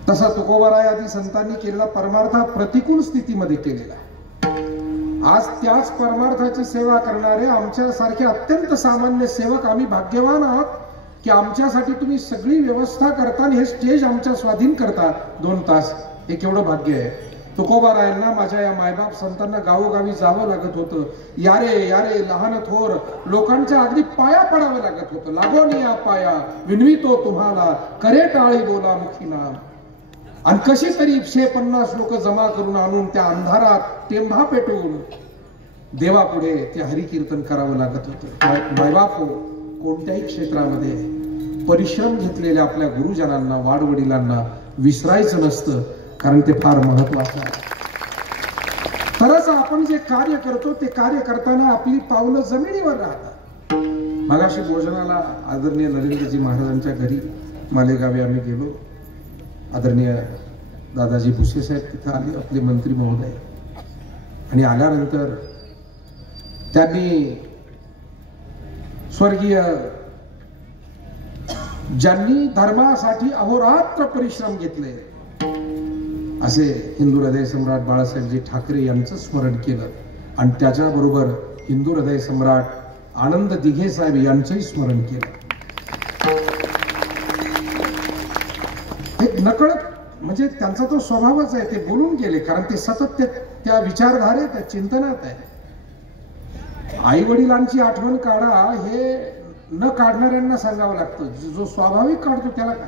तसा तुकोबाराय आदी संतांनी केलेला परमार्थ प्रतिकूल स्थितीमध्ये केलेला. आज त्याच परमार्थाची सेवा करणारे आमच्यासारखे अत्यंत सामान्य सेवक आम्ही भाग्यवान आहोत की आमच्यासाठी तुम्ही सगळी व्यवस्था करता आणि हे स्टेज आमच्या स्वाधीन करता 2 तास. हे केवढं भाग्य आहे. तुकोबारायांना, माझ्या या मायबाप संतांना गावोगावी जावं लागत होतं. यारे यारे लहान थोर लोकांच्या अगदी पाया पडावं लागत होतं. लागोनी या पाया विनवितो तुम्हाला, करे टाळी बोला मुखी नाम. आणि कशी तरी 150 लोक जमा करून आणून त्या अंधारात टेंभा पेटवून देवापुढे ते हरिकीर्तन करावं लागत होतं. मायबाप कोणत्याही क्षेत्रामध्ये परिश्रम घेतलेल्या आपल्या गुरुजनांना, वाडवडिलांना विसरायचं नसतं, कारण ते फार महत्वाचं आहे. तरच आपण जे कार्य करतो ते कार्य करताना आपली पावलं जमिनीवर राहतात. मगाशी भोजनाला आदरणीय नरेंद्रजी महाराजांच्या घरी मालेगावी आम्ही गेलो. आदरणीय दादाजी भुसे साहेब तिथे आले, आपले मंत्री महोदय. आणि आल्यानंतर त्यांनी स्वर्गीय ज्यांनी धर्मासाठी अहोरात्र परिश्रम घेतले असे हिंदू हृदय सम्राट बाळासाहेबजी ठाकरे यांचं स्मरण केलं. आणि त्याच्याबरोबर हिंदू हृदय सम्राट आनंद दिघे साहेब यांचंही स्मरण केलं. एक नकळत म्हणजे त्यांचा तो स्वभावच आहे, ते बोलून गेले, कारण ते सतत त्या विचारधारेत, त्या चिंतनात आहे. आई वडिलांची आठवण काढा हे न काढणाऱ्यांना सांगावं लागतं, जो स्वाभाविक काढतो त्याला काय.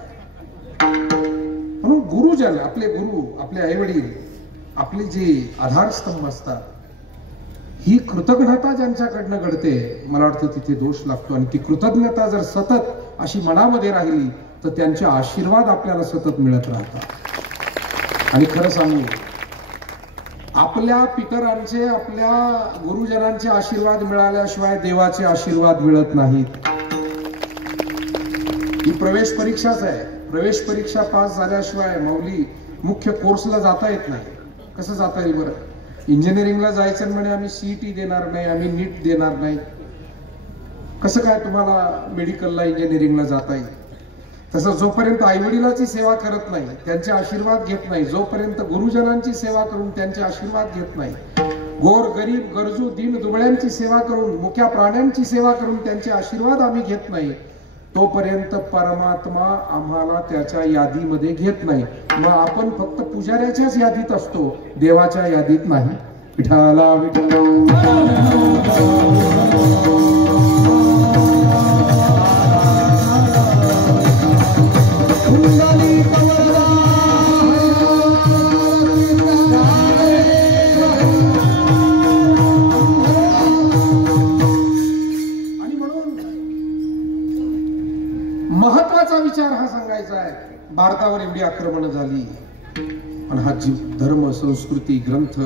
म्हणून गुरुजन, आपले गुरु, आपले आईवडील, आपले जे आधारस्तंभ असतात, ही कृतज्ञता ज्यांच्याकडनं घडते, मला वाटतं तिथे दोष लागतो. आणि ती कृतज्ञता जर सतत अशी मनामध्ये राहिली तर त्यांचे आशीर्वाद आपल्याला सतत मिळत राहतात. आणि खरं सांगू, आपल्या पितरांचे, आपल्या गुरुजनांचे आशीर्वाद मिळाल्याशिवाय देवाचे आशीर्वाद मिळत नाहीत. ही प्रवेश परीक्षाच आहे. प्रवेश परीक्षा पास झाल्याशिवाय माऊली मुख्य कोर्सला जाता येत नाही. कसं जाता येईल बरं? इंजिनिअरिंगला जायचं म्हणे आम्ही सीईटी देणार नाही, आम्ही नीट देणार नाही, कसं काय तुम्हाला मेडिकलला इंजिनिअरिंगला जाता येईल? तसं जोपर्यंत आईवडिलाची सेवा करत नाही, त्यांचे आशीर्वाद घेत नाही, जोपर्यंत गुरुजनांची सेवा करून त्यांचे आशीर्वाद घेत नाही, गोर गरीब गरजू दीन दुबळ्यांची सेवा करून, मुक्या प्राण्यांची सेवा करून त्यांचे आशीर्वाद आम्ही घेत नाही, तोपर्यंत परमात्मा आम्हाला त्याच्या यादीमध्ये घेत नाही. मग आपण फक्त पुजाऱ्याच्याच यादीत असतो, देवाच्या यादीत नाही. विठ्ठला महत्वाचा विचार हा सांगायचा आहे. भारतावर एवढी आक्रमण झाली, पण हा धर्म, संस्कृती, ग्रंथ,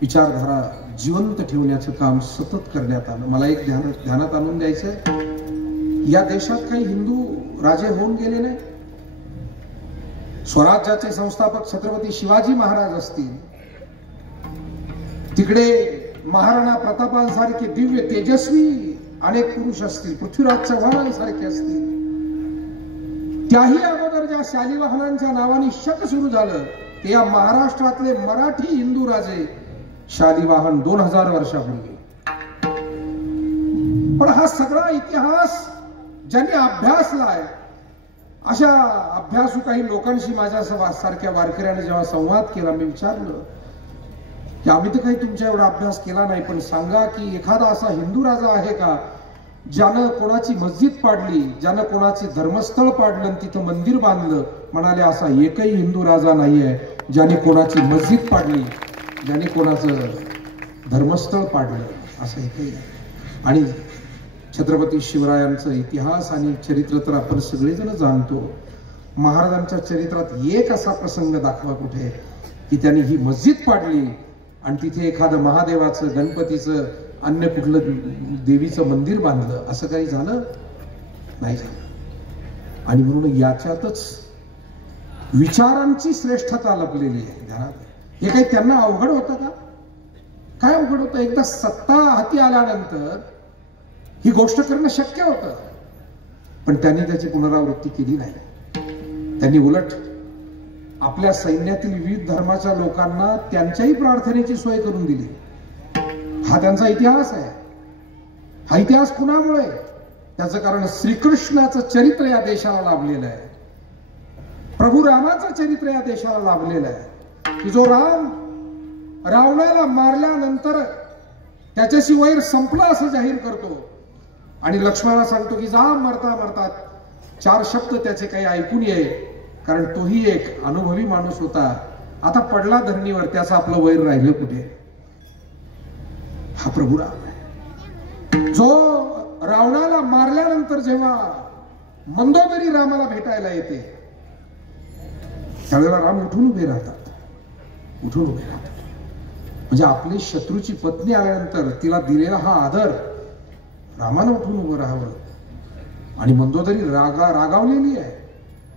विचारधारा जिवंत ठेवण्याचं काम सतत करण्यात आलं. मला एक ध्यानात आणून द्यायचंय, या देशात काही हिंदू राजे होऊन गेले नाही. स्वराज्याचे संस्थापक छत्रपती शिवाजी महाराज असतील, तिकडे महाराणा प्रतापांसारखे दिव्य तेजस्वी अनेक पुरुष असतील, पृथ्वीराज चव्हाणांसारखे असतील, त्याही अगोदर ज्या शालिवाहनांच्या नावाने शक सुरू झालं, ते या महाराष्ट्रातले मराठी हिंदू राजे शालिवाहन 2000 वर्षापूर्वी. पण हा सगळा इतिहास ज्यांनी अभ्यासलाय, अशा अभ्यासू काही लोकांशी माझ्या सारख्या वारकऱ्याने जेव्हा संवाद केला, मी विचारलं की आम्ही तर काही तुमच्या एवढा अभ्यास केला नाही, पण सांगा की एखादा असा हिंदू राजा आहे का ज्यानं कोणाची मस्जिद पाडली, ज्यानं कोणाचे धर्मस्थळ पाडलं आणि तिथं मंदिर बांधलं? म्हणाले असा एकही हिंदू राजा नाहीये ज्याने कोणाची मस्जिद पाडली, ज्याने कोणाचं धर्मस्थळ पाडलं, असं एकही नाही. आणि छत्रपती शिवरायांचा इतिहास आणि चरित्र तर आपण सगळेजण जाणतो. महाराजांच्या चरित्रात एक असा प्रसंग दाखवा कुठे की त्यांनी ही मस्जिद पाडली आणि तिथे एखादं महादेवाचं, गणपतीचं, अन्य कुठलं देवीचं मंदिर बांधलं, असं काही झालं नाही झालं. आणि म्हणून याच्यातच विचारांची श्रेष्ठता लपलेली आहे. हे काही त्यांना अवघड होतं का? काय अवघड होतं? एकदा सत्ता हाती आल्यानंतर ही गोष्ट करणं शक्य होतं, पण त्यांनी त्याची पुनरावृत्ती केली नाही. त्यांनी उलट आपल्या सैन्यातील विविध धर्माच्या लोकांना त्यांच्याही प्रार्थनेची सोय करून दिली. हा त्यांचा इतिहास आहे. हा इतिहास कुणामुळे? त्याचं कारण श्रीकृष्णाचं चरित्र या देशाला लाभलेलं आहे, प्रभू रामाचं चरित्र या देशाला लाभलेलं आहे. की जो राम रावणाला मारल्यानंतर त्याच्याशी वैर संपला असं जाहीर करतो आणि लक्ष्मणाला सांगतो की जा मरता मरता 4 शब्द त्याचे काही ऐकून ये, कारण तोही एक अनुभवी माणूस होता, आता पडला धरणीवर, त्याचं आपलं वैर राहिलं कुठे? हा प्रभू राम आहे, जो रावणाला मारल्यानंतर जेव्हा मंदोदरी रामाला भेटायला येते त्यावेळेला राम उठून उभे राहतात, उठून उभे राहतात. म्हणजे आपली शत्रूची पत्नी आल्यानंतर तिला दिलेला हा आदर, रामानं उठून उभं राहावं. आणि मंदोदरी रागावलेली आहे,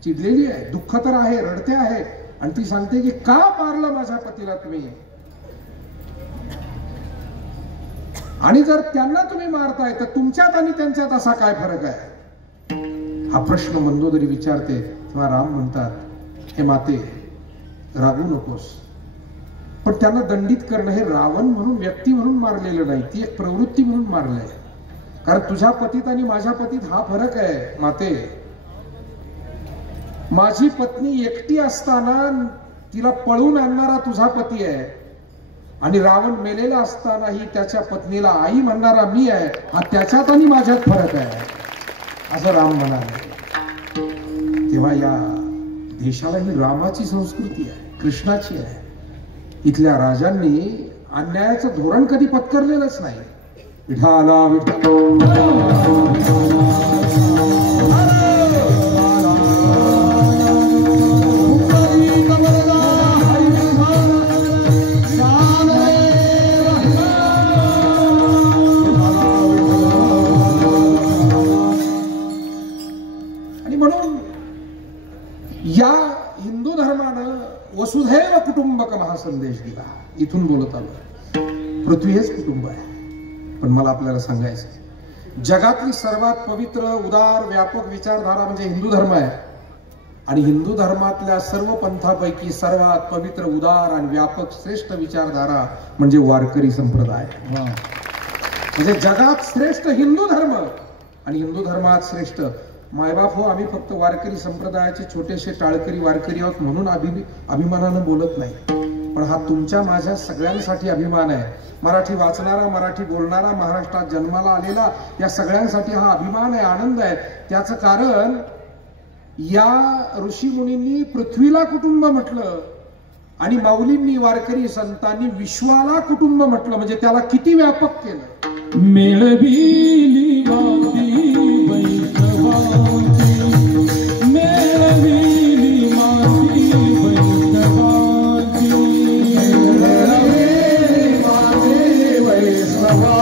चिडलेली आहे, दुःख तर आहे, रडते आहे, आणि ती सांगते की का मारलं माझ्या पतीला तुम्ही? आणि जर त्यांना तुम्ही मारताय तर तुमच्यात आणि त्यांच्यात असा काय फरक आहे? हा प्रश्न मंदोदरी विचारते. तेव्हा राम म्हणतात, हे माते रागू नकोस, पण त्यांना दंडित करणं हे रावण म्हणून व्यक्ती म्हणून मारलेलं नाही, ती एक प्रवृत्ती म्हणून मारलंय. कारण तुझ्या पतीत आणि माझ्या पतीत हा फरक आहे माते. माझी पत्नी एकटी असताना तिला पळून आणणारा तुझा पती आहे, आणि रावण मेलेला असतानाही त्याच्या पत्नीला आई म्हणणारा मी आहे. हा त्याच्यात आणि माझ्यात फरक आहे. असं राम म्हणाले. तेव्हा या देशाला ही रामाची संस्कृती आहे, कृष्णाची आहे. इथल्या राजांनी अन्यायाचं धोरण कधी पत्करलेलंच नाही. विठाला आणि म्हणून या हिंदू धर्मानं वसुधैव कुटुंबकम हा संदेश दिला. इथून बोलत आलो. पृथ्वी हेच कुटुंब आहे. पण मला आपल्याला सांगायचं, जगातली सर्वात पवित्र, उदार, व्यापक विचारधारा म्हणजे हिंदू धर्म आहे. आणि हिंदू धर्मातल्या सर्व पंथापैकी सर्वात पवित्र, उदार आणि व्यापक श्रेष्ठ विचारधारा म्हणजे वारकरी संप्रदाय. म्हणजे जगात श्रेष्ठ हिंदू धर्म आणि हिंदू धर्मात श्रेष्ठ मायबाप हो. आम्ही फक्त वारकरी संप्रदायाचे छोटेसे टाळकरी वारकरी आहोत म्हणून अभिमानानं बोलत नाही. पण हा तुमच्या माझ्या सगळ्यांसाठी अभिमान आहे. मराठी वाचणारा, मराठी बोलणारा, महाराष्ट्रात जन्माला आलेला या सगळ्यांसाठी हा अभिमान आहे, आनंद आहे. त्याचं कारण या ऋषी मुनींनी पृथ्वीला कुटुंब म्हटलं आणि माऊलींनी, वारकरी संतांनी विश्वाला कुटुंब म्हटलं. म्हणजे त्याला किती व्यापक केलं. मेळविली माती वैष्णवांची, मेळविली माती वैष्णवांची, मेळविली माती वैष्णवा.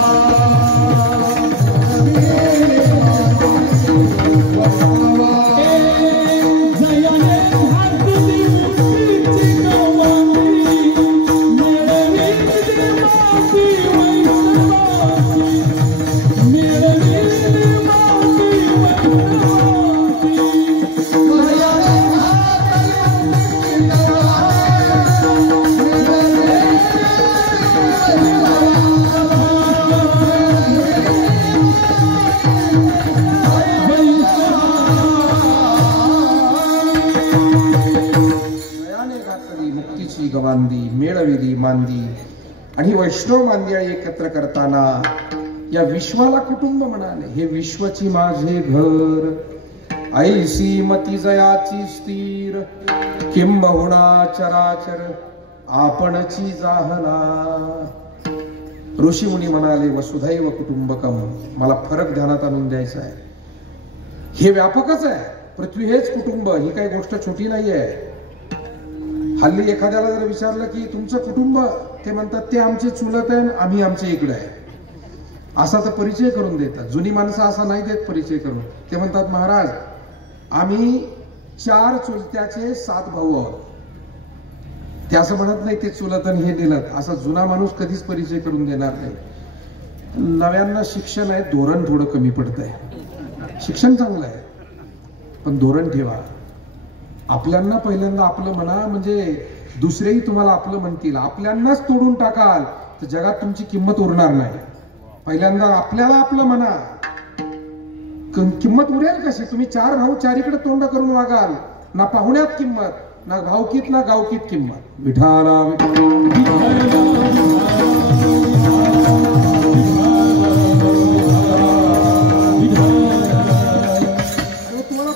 जयाने हातली मुक्तीची गवांची, मेळविली माती वैष्णवांची, मेळविली माती वैष्णवांची. जयाने हातली मुक्तीची मुक्तीची गवांदी, मेळविली मांदी. आणि वैष्णव मांदियाळी एकत्र करताना या विश्वाला कुटुंब म्हणाले. हे विश्वची माझे घर, ऐसी मती जयाची स्थिर, किंबहुना चराचर आपणची जाहला. ऋषी मुनी म्हणाले वसुधैव कुटुंबकम. मला फरक ध्यानात आणून द्यायचा आहे. हे व्यापकच आहे. पृथ्वी हेच कुटुंब. ही काही गोष्ट छोटी नाही आहे. हल्ली एखाद्याला जर विचारलं की तुमचं कुटुंब, ते म्हणतात ते आमचे चुलत आहे, आम्ही आमच्या इकडे आहे, असा तर परिचय करून देतात. जुनी माणसं असा नाही देत परिचय करून. ते म्हणतात महाराज आम्ही 4 चुलत्याचे 7 भाऊ आहोत. ते असं म्हणत नाही ते चुलत आणि हे दिलत. असा जुना माणूस कधीच परिचय करून देणार नाही. नव्यांना शिक्षण आहे, धोरण थोडं कमी पडत आहे. शिक्षण चांगलं आहे पण धोरण ठेवा. आपल्यांना पहिल्यांदा आपलं म्हणा, म्हणजे दुसरेही तुम्हाला आपलं म्हणतील. आपल्यांनाच तोडून टाकाल तर जगात तुमची किंमत उरणार नाही. पहिल्यांदा आपल्याला आपलं म्हणा. किंमत उरेल कशी? तुम्ही 4 भाऊ 4 इकडे तोंड करून वागाल. ना पाहुण्यात किंमत, ना भावकीत, ना गावकीत किंमत. विठाला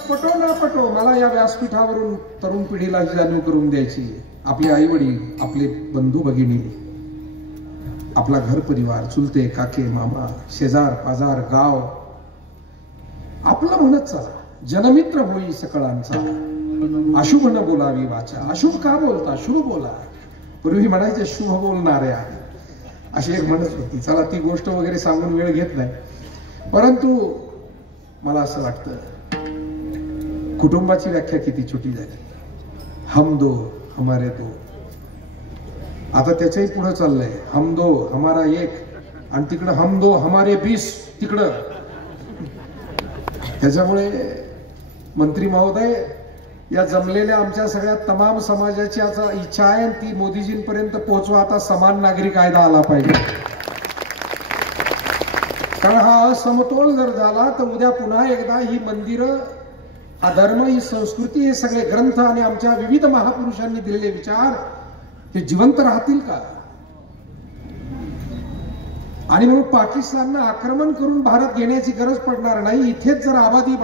पटो ना पटो, मला या व्यासपीठावरून तरुण पिढीला ही जाणीव करून द्यायची. आपले आई वडील, आपले बंधू भगिनी, आपला घर परिवार, चुलते काके मामा, शेजार पाजार, गाव आपलं म्हणत चला. जनमित्र होई सकळांचा, अशुभ न बोलावी वाचा. अशुभ का बोलता? शुभ बोला. पूर्वी म्हणायचे शुभ बोलणाऱ्या, अशी एक म्हणत होती. चला ती गोष्ट वगैरे सांगून वेळ घेत नाही. परंतु मला असं वाटतं कुटुंबाची व्याख्या किती छोटी झाली. हम दो हमारे दो. आता त्याच्याही पुढे चाललंय. हम दो हमारा एक, आणि तिकडं हम दो हमारे 20 तिकडं. त्याच्यामुळे मंत्री महोदय, या जमलेल्या आमच्या सगळ्या तमाम समाजाची आता इच्छा आहे ती मोदीजींपर्यंत पोहोचवा. आता समान नागरी कायदा आला पाहिजे. कारण हा समतोल जर झाला तर उद्या पुन्हा एकदा ही मंदिरं, हा धर्म, ही संस्कृती, हे सगळे ग्रंथ आणि आमच्या विविध महापुरुषांनी दिलेले विचार हे जिवंत राहतील का? आणि म्हणून पाकिस्ताननं आक्रमण करून भारत घेण्याची गरज पडणार नाही. इथेच जर आबादी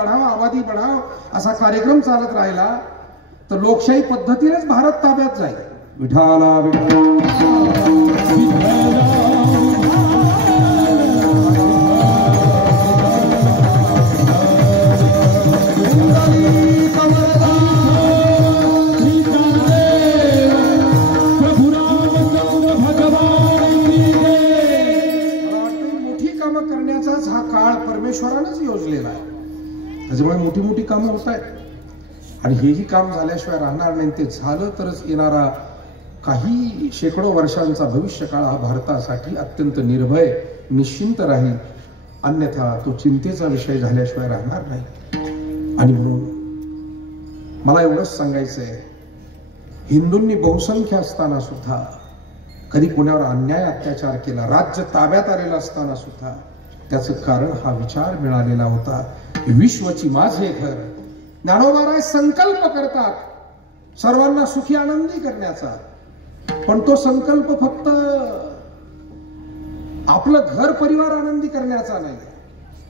बढाव असा कार्यक्रम चालत राहिला तर लोकशाही पद्धतीनेच भारत ताब्यात जाईल. विठाला करण्याचाच हा काळ परमेश्वरानंच योजलेला आहे. त्याच्यामुळे मोठी मोठी कामं होत आहेत आणि हेही काम झाल्याशिवाय राहणार नाही. ते झालं तरच येणारा काही शेकडो वर्षांचा भविष्यकाळ हा भारतासाठी अत्यंत निर्भय निश्चिंत राहील. अन्यथा तो चिंतेचा विषय झाल्याशिवाय राहणार नाही. आणि म्हणून मला एवढंच सांगायचंय, हिंदूंनी बहुसंख्य असताना सुद्धा कधी कोणावर अन्याय अत्याचार केला, राज्य ताब्यात आलेलं असताना सुद्धा त्याचं कारण हा विचार मिळालेला होता, विश्वची माझे घर. ज्ञानोबा संकल्प करतात सर्वांना सुखी आनंदी करण्याचा, पण तो संकल्प फक्त आपलं घर परिवार आनंदी करण्याचा नाही,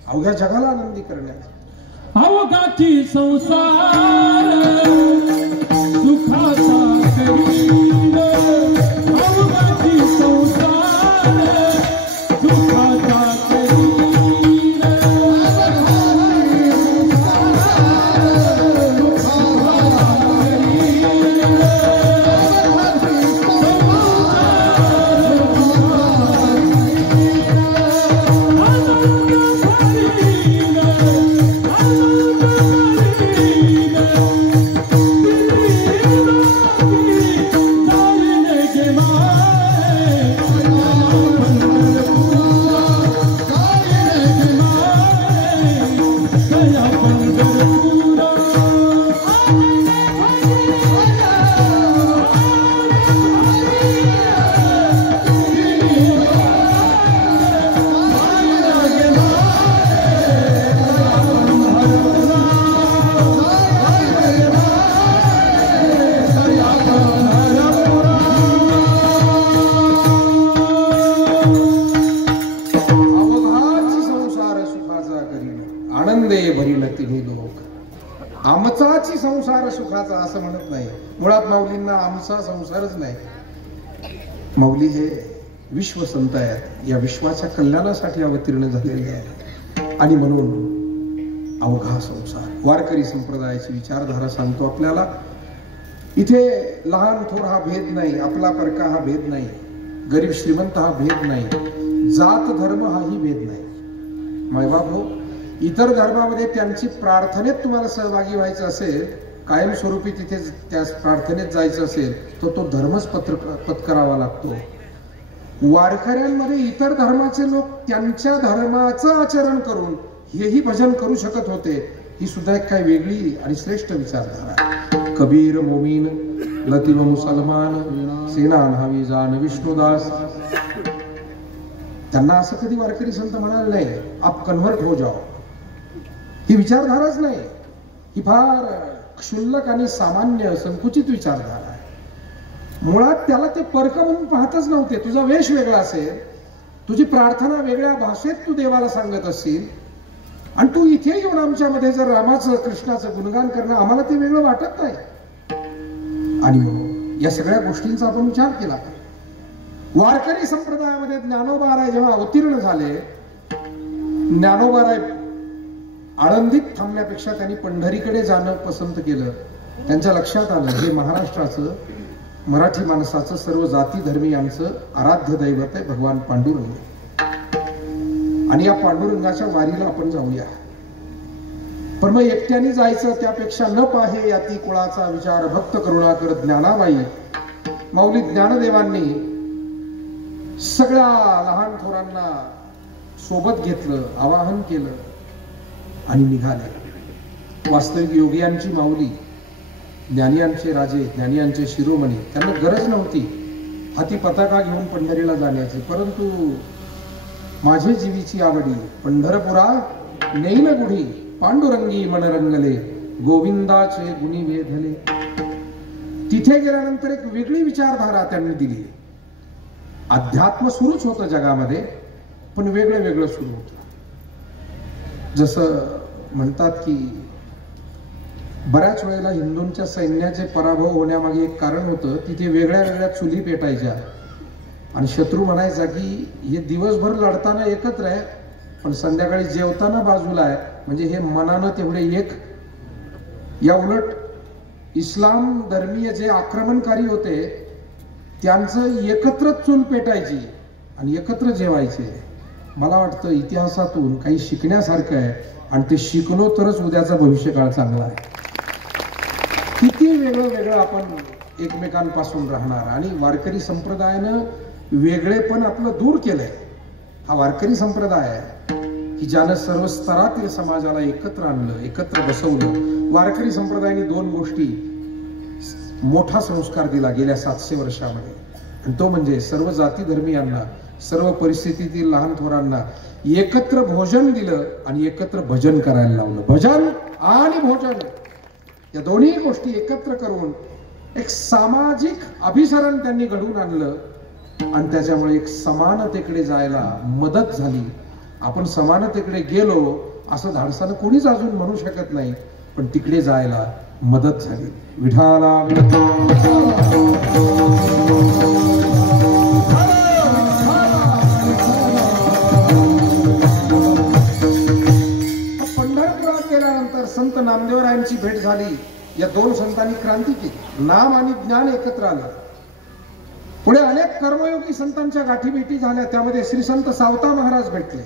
अवघ्या जगाला आनंदी करण्याचा. अवघाची संसार सुखाचा करीन, अवघाची संसार सुखाचा आमचाची संसार सुखाचा असं म्हणत नाही. मुळात माऊलींना आमचा संसारच नाही. माऊली हे विश्वसंत आहेत, या विश्वाच्या कल्याणासाठी अवतीर्ण झालेले आहेत. आणि म्हणून अवघा संसार वारकरी संप्रदायाची विचारधारा सांगतो आपल्याला. इथे लहान थोर हा भेद नाही, आपला परका हा भेद नाही, गरीब श्रीमंत हा भेद नाही, जात धर्म हाही भेद नाही. मायबाप हो, इतर धर्मामध्ये त्यांची प्रार्थनेत तुम्हाला सहभागी व्हायचं असेल, कायमस्वरूपी तिथे त्या प्रार्थनेत जायचं असेल तर तो धर्मच पत्करावा लागतो. वारकऱ्यांमध्ये इतर धर्माचे लोक त्यांच्या धर्माचं आचरण करून हेही भजन करू शकत होते. ही सुद्धा एक काही वेगळी आणि श्रेष्ठ विचारधारा. कबीर मोमीन लतीव मुसलमान सेना न्हावी जान विष्णुदास. त्यांना असं कधी वारकरी संत म्हणाले नाही आप कन्व्हर्ट हो जाओ. ही विचारधाराच नाही, ही फार क्षुल्लक आणि सामान्य संकुचित विचारधारा आहे. मुळात त्याला ते परक म्हणून पाहतच नव्हते. तुझा वेश वेगळा असेल, तुझी प्रार्थना वेगळ्या भाषेत तू देवाला सांगत असशील आणि तू इथे येऊन आमच्यामध्ये जर रामाचं कृष्णाचं गुणगान करणं आम्हाला ते वेगळं वाटत नाही. आणि या सगळ्या गोष्टींचा आपण विचार केला. वारकरी संप्रदायामध्ये ज्ञानोबाराय जेव्हा अवतीर्ण झाले, ज्ञानोबाराय आळंदीत थांबण्यापेक्षा त्यांनी पंढरीकडे जाणं पसंत केलं. त्यांच्या लक्षात आलं हे महाराष्ट्राचं, मराठी माणसाचं, सर्व जाती धर्मीयांचं आराध्य दैवत आहे भगवान पांडुरंग. आणि या पांडुरंगाच्या वारीला आपण जाऊया. पण मग एकट्याने जायचं त्यापेक्षा न पाहे याती कुळाचा विचार भक्त करुणाकर ज्ञानाबाई. माऊली ज्ञानदेवांनी सगळ्या लहान थोरांना सोबत घेतलं, आवाहन केलं आणि निघाले. वास्तविक योगियांची माऊली, ज्ञानियांचे राजे, ज्ञानियांचे शिरोमणी, त्यांना गरज नव्हती हाती पताका घेऊन पंढरीला जाण्याची. परंतु माझे जीवीची आवडी पंढरपुरा नेईन गुढी पांडुरंगी मनरंगले गोविंदाचे गुणी वेधले. तिथे गेल्यानंतर एक वेगळी विचारधारा त्यांनी दिली. अध्यात्म सुरूच होतं जगामध्ये, पण वेगळं वेगळं सुरू होतं. जसं म्हणतात की बऱ्याच वेळेला हिंदूंच्या सैन्याचे पराभव होण्यामागे एक कारण होतं, तिथे वेगळ्या वेगळ्या चुली पेटायच्या आणि शत्रू म्हणायचा की हे दिवसभर लढताना एकत्र आहे पण संध्याकाळी जेवताना बाजूला आहे, म्हणजे हे मनानं तेवढे एक. या उलट इस्लाम धर्मीय जे आक्रमणकारी होते त्यांचं एकत्र चूल पेटायची आणि एकत्र जेवायचे. मला वाटतं इतिहासातून काही शिकण्यासारखं आहे आणि ते शिकलो तरच उद्याचा भविष्यकाळ चांगला आहे. किती वेगळं वेगळं आपण एकमेकांपासून राहणार. आणि वारकरी संप्रदायानं वेगळेपण आपलं दूर केलंय. हा वारकरी संप्रदाय आहे की ज्यानं सर्व स्तरातील समाजाला एकत्र आणलं, एकत्र बसवलं. वारकरी संप्रदायाने दोन गोष्टी मोठा संस्कार दिला गेल्या 700 वर्षामध्ये, आणि तो म्हणजे सर्व जाती धर्मीयांना, सर्व परिस्थितीतील लहान थोरांना एकत्र भोजन दिलं आणि एकत्र भजन करायला लावलं. भजन आणि भोजन या दोन्ही गोष्टी एकत्र करून एक सामाजिक अभिसरण त्यांनी घडवून आणलं आणि त्याच्यामुळे एक समानतेकडे जायला मदत झाली. आपण समानतेकडे गेलो असं धाडसानं कोणीच अजून म्हणू शकत नाही, पण तिकडे जायला मदत झाली. विठाला पंढरपुरात गेल्यानंतर संत नामदेवरायांची भेट झाली. या दोन संतांनी क्रांती केली. नाम आणि ज्ञान एकत्र आलं. पुढे अनेक कर्मयोगी संतांच्या गाठी भेटी झाल्या. त्यामध्ये श्री संत सावता महाराज भेटले,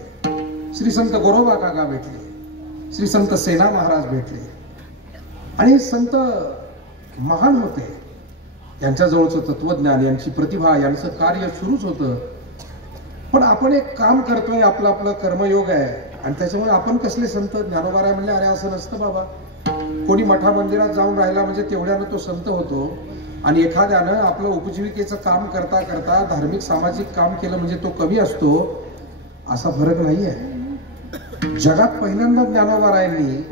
श्री संत गोरोबा काका भेटले, श्री संत सेना महाराज भेटले. आणि संत महान होते. यांच्याजवळचं तत्वज्ञान, यांची प्रतिभा, यांचं कार्य सुरूच होतं. पण आपण एक काम करतोय, आपलं आपलं कर्मयोग आहे आणि त्याच्यामुळे आपण कसले संत. ज्ञानोबाराय म्हणले अरे असं नसतं बाबा. कोणी मठा मंदिरात जाऊन राहिला म्हणजे तेवढ्यानं तो संत होतो, आणि एखाद्यानं आपलं उपजीविकेचं काम करता करता धार्मिक सामाजिक काम केलं म्हणजे तो कमी असतो, असा फरक नाहीये. जगात पहिल्यांदा ज्ञानोबारायांनी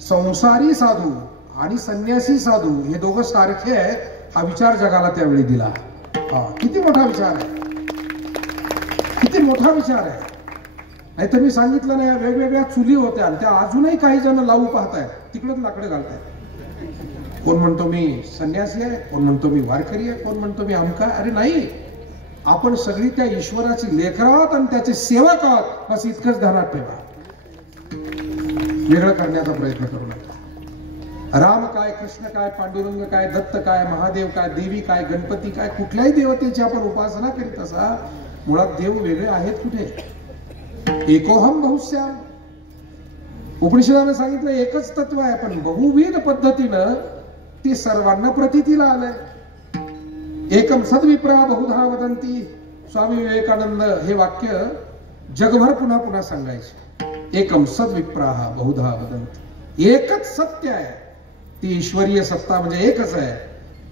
संसारी साधू आणि संन्यासी साधू हे दोघं सारखे आहेत हा विचार जगाला त्यावेळी दिला. किती मोठा विचार आहे, किती मोठा विचार आहे. नाही तर मी सांगितलं नाही, वेगवेगळ्या चुली होत्या आणि त्या अजूनही काही जण लावू पाहतायत, तिकडच लाकडं घालतायत. कोण म्हणतो मी संन्यासी आहे, कोण म्हणतो मी वारकरी आहे, कोण म्हणतो मी आमका. अरे नाही, आपण सगळी त्या ईश्वराची लेकरं आहोत आणि त्याचे सेवक आहोत, बस इतकंच ध्यानात ठेवा. वेगळं करण्याचा प्रयत्न करू नका. राम काय, कृष्ण काय, पांडुरंग काय, दत्त काय, महादेव काय, देवी काय, गणपती काय, कुठल्याही देवतेची आपण उपासना करीत असा, मुळात देव वेगळे आहेत कुठे. एकोहम बहुश्याम. उपनिषदानं सांगितलं एकच तत्व आहे, पण बहुविध पद्धतीनं ते सर्वांना प्रतीतीला आलंय. एकम सद्विप्रा बहुधा वदंती. स्वामी विवेकानंद हे वाक्य जगभर पुन्हा पुन्हा सांगायचे. एकम सद्विप्राह बहुधा वदंती. एकच सत्य आहे, ती ईश्वरीय सत्ता म्हणजे एकच आहे.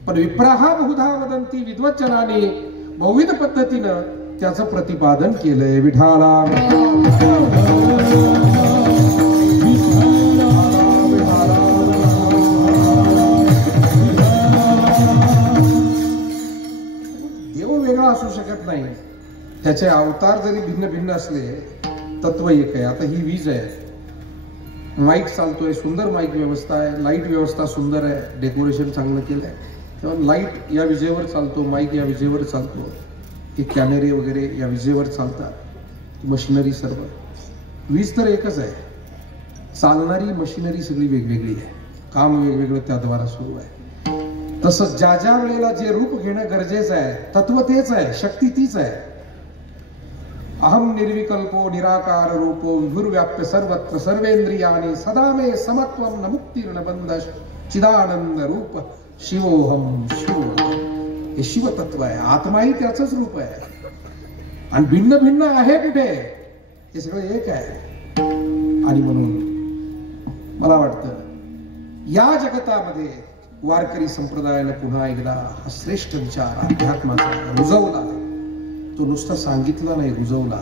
पण विप्राह बहुधा वदंती, विद्वज्जनाने बहुविध पद्धतीनं त्याचं प्रतिपादन केलंय. विठाला देव वेगळा असू शकत नाही, त्याचे अवतार जरी भिन्न भिन्न असले तत्व एक आहे. आता ही वीज आहे, माईक चालतोय, सुंदर माईक व्यवस्था आहे, लाईट व्यवस्था सुंदर आहे, डेकोरेशन चांगलं केलंय. तेव्हा लाईट या विजेवर चालतो, माईक या विजेवर चालतो, हे कॅमेरे वगैरे या विजेवर चालतात, मशिनरी सर्व. वीज तर एकच आहे, चालणारी मशिनरी सगळी वेगवेगळी आहे, काम वेगवेगळं त्याद्वारा सुरू आहे. तसंच ज्या ज्या वेळेला जे रूप घेणं गरजेचं आहे तत्व तेच आहे, शक्ती तीच आहे. अहम निर्विकल्पो निराकार रूपो विभुर्व्याप्य सर्वत्र सर्वेंद्रियाणि सदा मे समत्वम न मुक्तिर्न बंधश चिदानंद रूप शिवोहम शिवोहम. हे शिवतत्व आहे, आत्माही त्याचंच रूप आहे. आणि भिन्न भिन्न आहे कुठे, हे सगळं एक आहे. आणि म्हणून मला वाटतं या जगतामध्ये वारकरी संप्रदायाने पुन्हा एकदा हा श्रेष्ठ विचार अध्यात्माचा रुजवला. तो नुसता सांगितला नाही, रुजवला.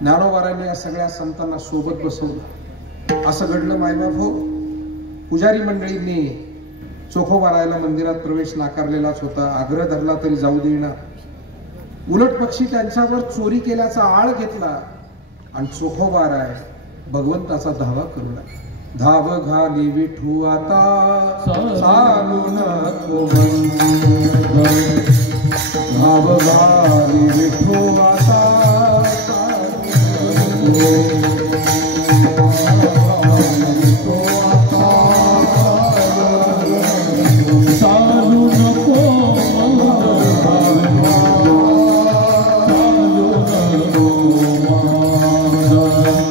ज्ञानोबारांनी या सगळ्या संतांना सोबत बसवलं. असं घडलं मायबाप हो. पुजारी मंडळींनी चोखोबारायला मंदिरात प्रवेश नाकारलेलाच होता, आग्रह धरला तरी जाऊ देणार. उलट पक्षी त्यांच्यावर चोरी केल्याचा आळ घेतला आणि चोखोबाराय भगवंताचा धावा करू लागला. धाव घाली विठू आता चालू नको धाव घाली विठू आता चालू नको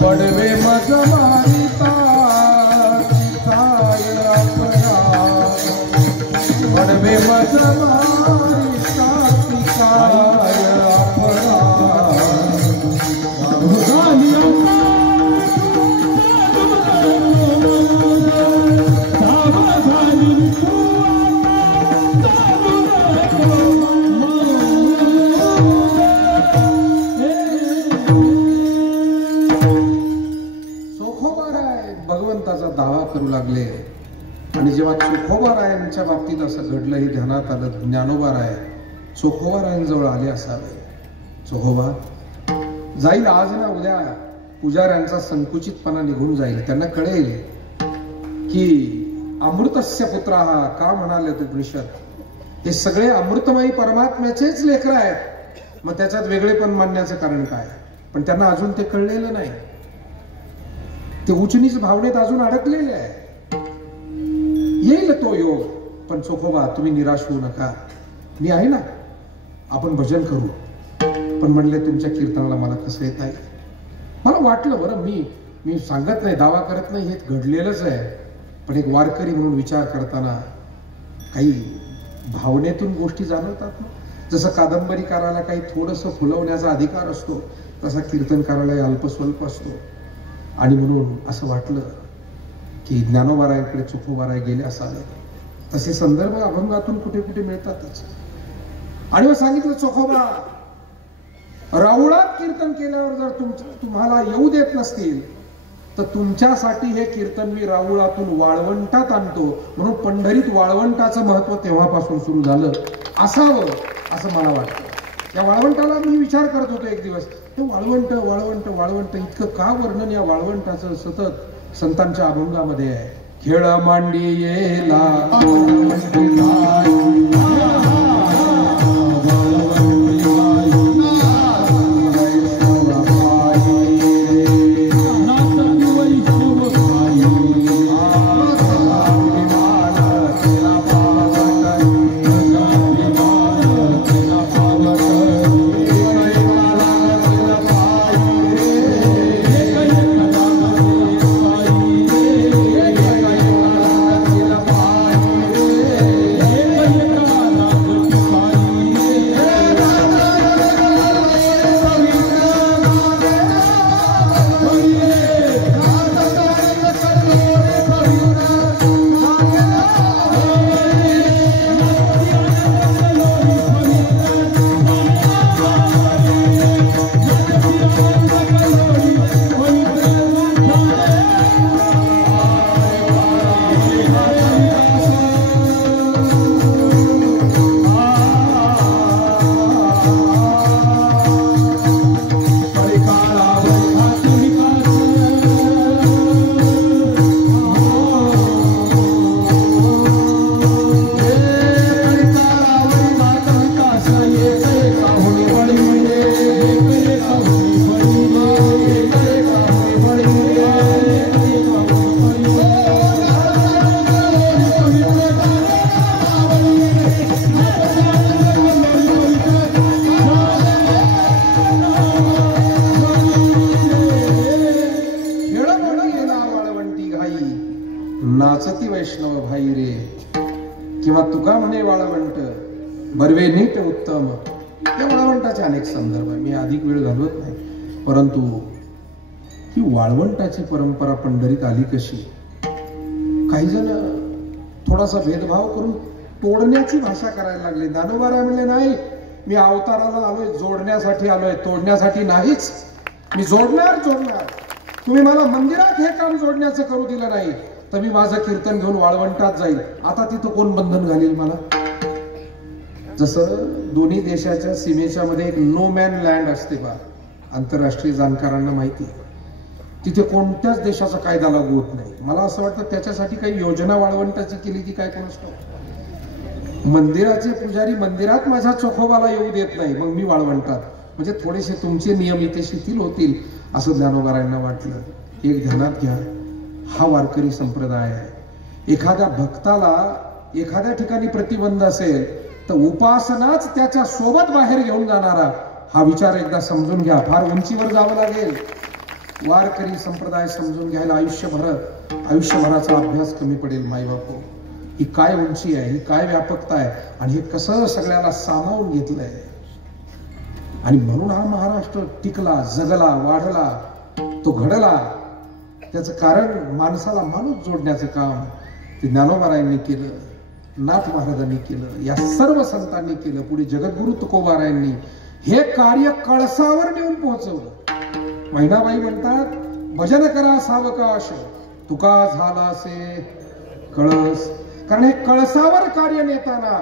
पडवे मज मारिता काय अपरा पडवे मज मारिता काय अपरा भगवंताचा दावा करू लागले. आणि जेव्हा चोखोबारायांच्या बाबतीत असं घडलं हे ध्यानात आलं, ज्ञानोबाराय चोखोबारायांजवळ आले असावे. चोखोबा जाईल आज ना उद्या पुजाऱ्यांचा संकुचितपणा निघून जाईल. त्यांना कळेल की अमृतस्य पुत्र हा का म्हणाले उपनिषद, हे सगळे अमृतमयी परमात्म्याचेच लेकर आहेत. मग त्याच्यात वेगळेपण मानण्याचं कारण काय? पण त्यांना अजून ते कळलेलं नाही. ते उचनीच भावनेत अजून अडकलेले आहे. येईल तो योग. पण चोखोबा तुम्ही निराश होऊ नका, मी आहे ना, आपण भजन करू. पण म्हणले तुमच्या कीर्तनाला मला कसं येत आहे. मला वाटलं बरं, मी सांगत नाही, दावा करत नाही, हे घडलेलंच आहे. पण एक वारकरी म्हणून विचार करताना काही भावनेतून गोष्टी जाणवतात ना. जसं कादंबरीकाराला काही थोडंसं फुलवण्याचा अधिकार असतो, तसा कीर्तनकाराला अल्पस्वल्प असतो. आणि म्हणून असं वाटलं की ज्ञानोबारायांकडे चोखोबाराय गेले असावे. तसे संदर्भ अभंगातून कुठे कुठे मिळतातच. आणि मग सांगितलं चोखोबा, राऊळात कीर्तन केल्यावर जर तुम्हाला येऊ देत नसतील तर तुमच्यासाठी हे कीर्तन मी राऊळातून वाळवंटात आणतो. म्हणून पंढरीत वाळवंटाचं महत्व तेव्हापासून सुरू झालं असावं असं मला वाटतं. या वाळवंटाला मी विचार करत होतो एक दिवस, हे वाळवंट वाळवंट वाळवंट इतकं का वर्णन या वाळवंटाचं सतत संतांच्या अभंगामध्ये आहे. खेळ मांडी येला नाचती वैष्णव भाई रे, किंवा तुका म्हणे वाळवंट बर्वे नीट उत्तम. या वाळवंटाचे अनेक संदर्भ आहे, मी अधिक वेळ घालवत नाही. परंतु ही वाळवंटाची परंपरा पंढरीत आली कशी? काही जण थोडासा भेदभाव करून तोडण्याची भाषा करायला लागले. ज्ञानोबाराय म्हणले नाही, मी अवताराला आलोय, जोडण्यासाठी आलोय, तोडण्यासाठी नाहीच. मी जोडणार. तुम्ही मला मंदिरात हे काम जोडण्याचं करू दिलं नाही तर मी माझं कीर्तन घेऊन वाळवंटात जाईल. आता तिथं कोण बंधन घालील मला? जसं दोन्ही देशाच्या सीमेच्या मध्ये एक नो मॅन लँड असते बा, आंतरराष्ट्रीय जाणकारांना माहिती आहे, तिथे कोणत्याच देशाचा कायदा लागू होत नाही. मला असं वाटतं त्याच्यासाठी काही योजना वाळवंटाची केली की काय कोणास ठाऊक. मंदिराचे पुजारी मंदिरात माझ्या चोखोबाला येऊ देत नाही, मग मी वाळवंटात, म्हणजे थोडेसे तुमचे नियम इथे शिथिल होतील असं ज्ञानोबारायांना वाटलं. एक ध्यानात घ्या, हा वारकरी संप्रदाय आहे. एखाद्या भक्ताला एखाद्या ठिकाणी प्रतिबंध असेल तर उपासनाच त्याच्या सोबत बाहेर घेऊन जाणारा, हा विचार एकदा समजून घ्या. फार उंचीवर जावं लागेल. वारकरी संप्रदाय समजून घ्यायला आयुष्यभराचा अभ्यास कमी पडेल. मायबापू, ही काय उंची आहे, ही काय व्यापकता आहे, आणि हे कसं सगळ्याला सामावून घेतलंय. आणि म्हणून हा महाराष्ट्र टिकला, जगला, वाढला, तो घडला. त्याचं कारण माणसाला माणूस जोडण्याचं काम ते ज्ञानोबारायांनी केलं, नाथ महाराजांनी केलं, या सर्व संतांनी केलं. पुढे जगद्गुरु तुकोबारायांनी हे कार्य कळसावर नेऊन पोहोचवलं. महिनाबाई म्हणतात, भजन करा सावकाश, तुका झाला से कळस. कारण हे कळसावर कार्य नेताना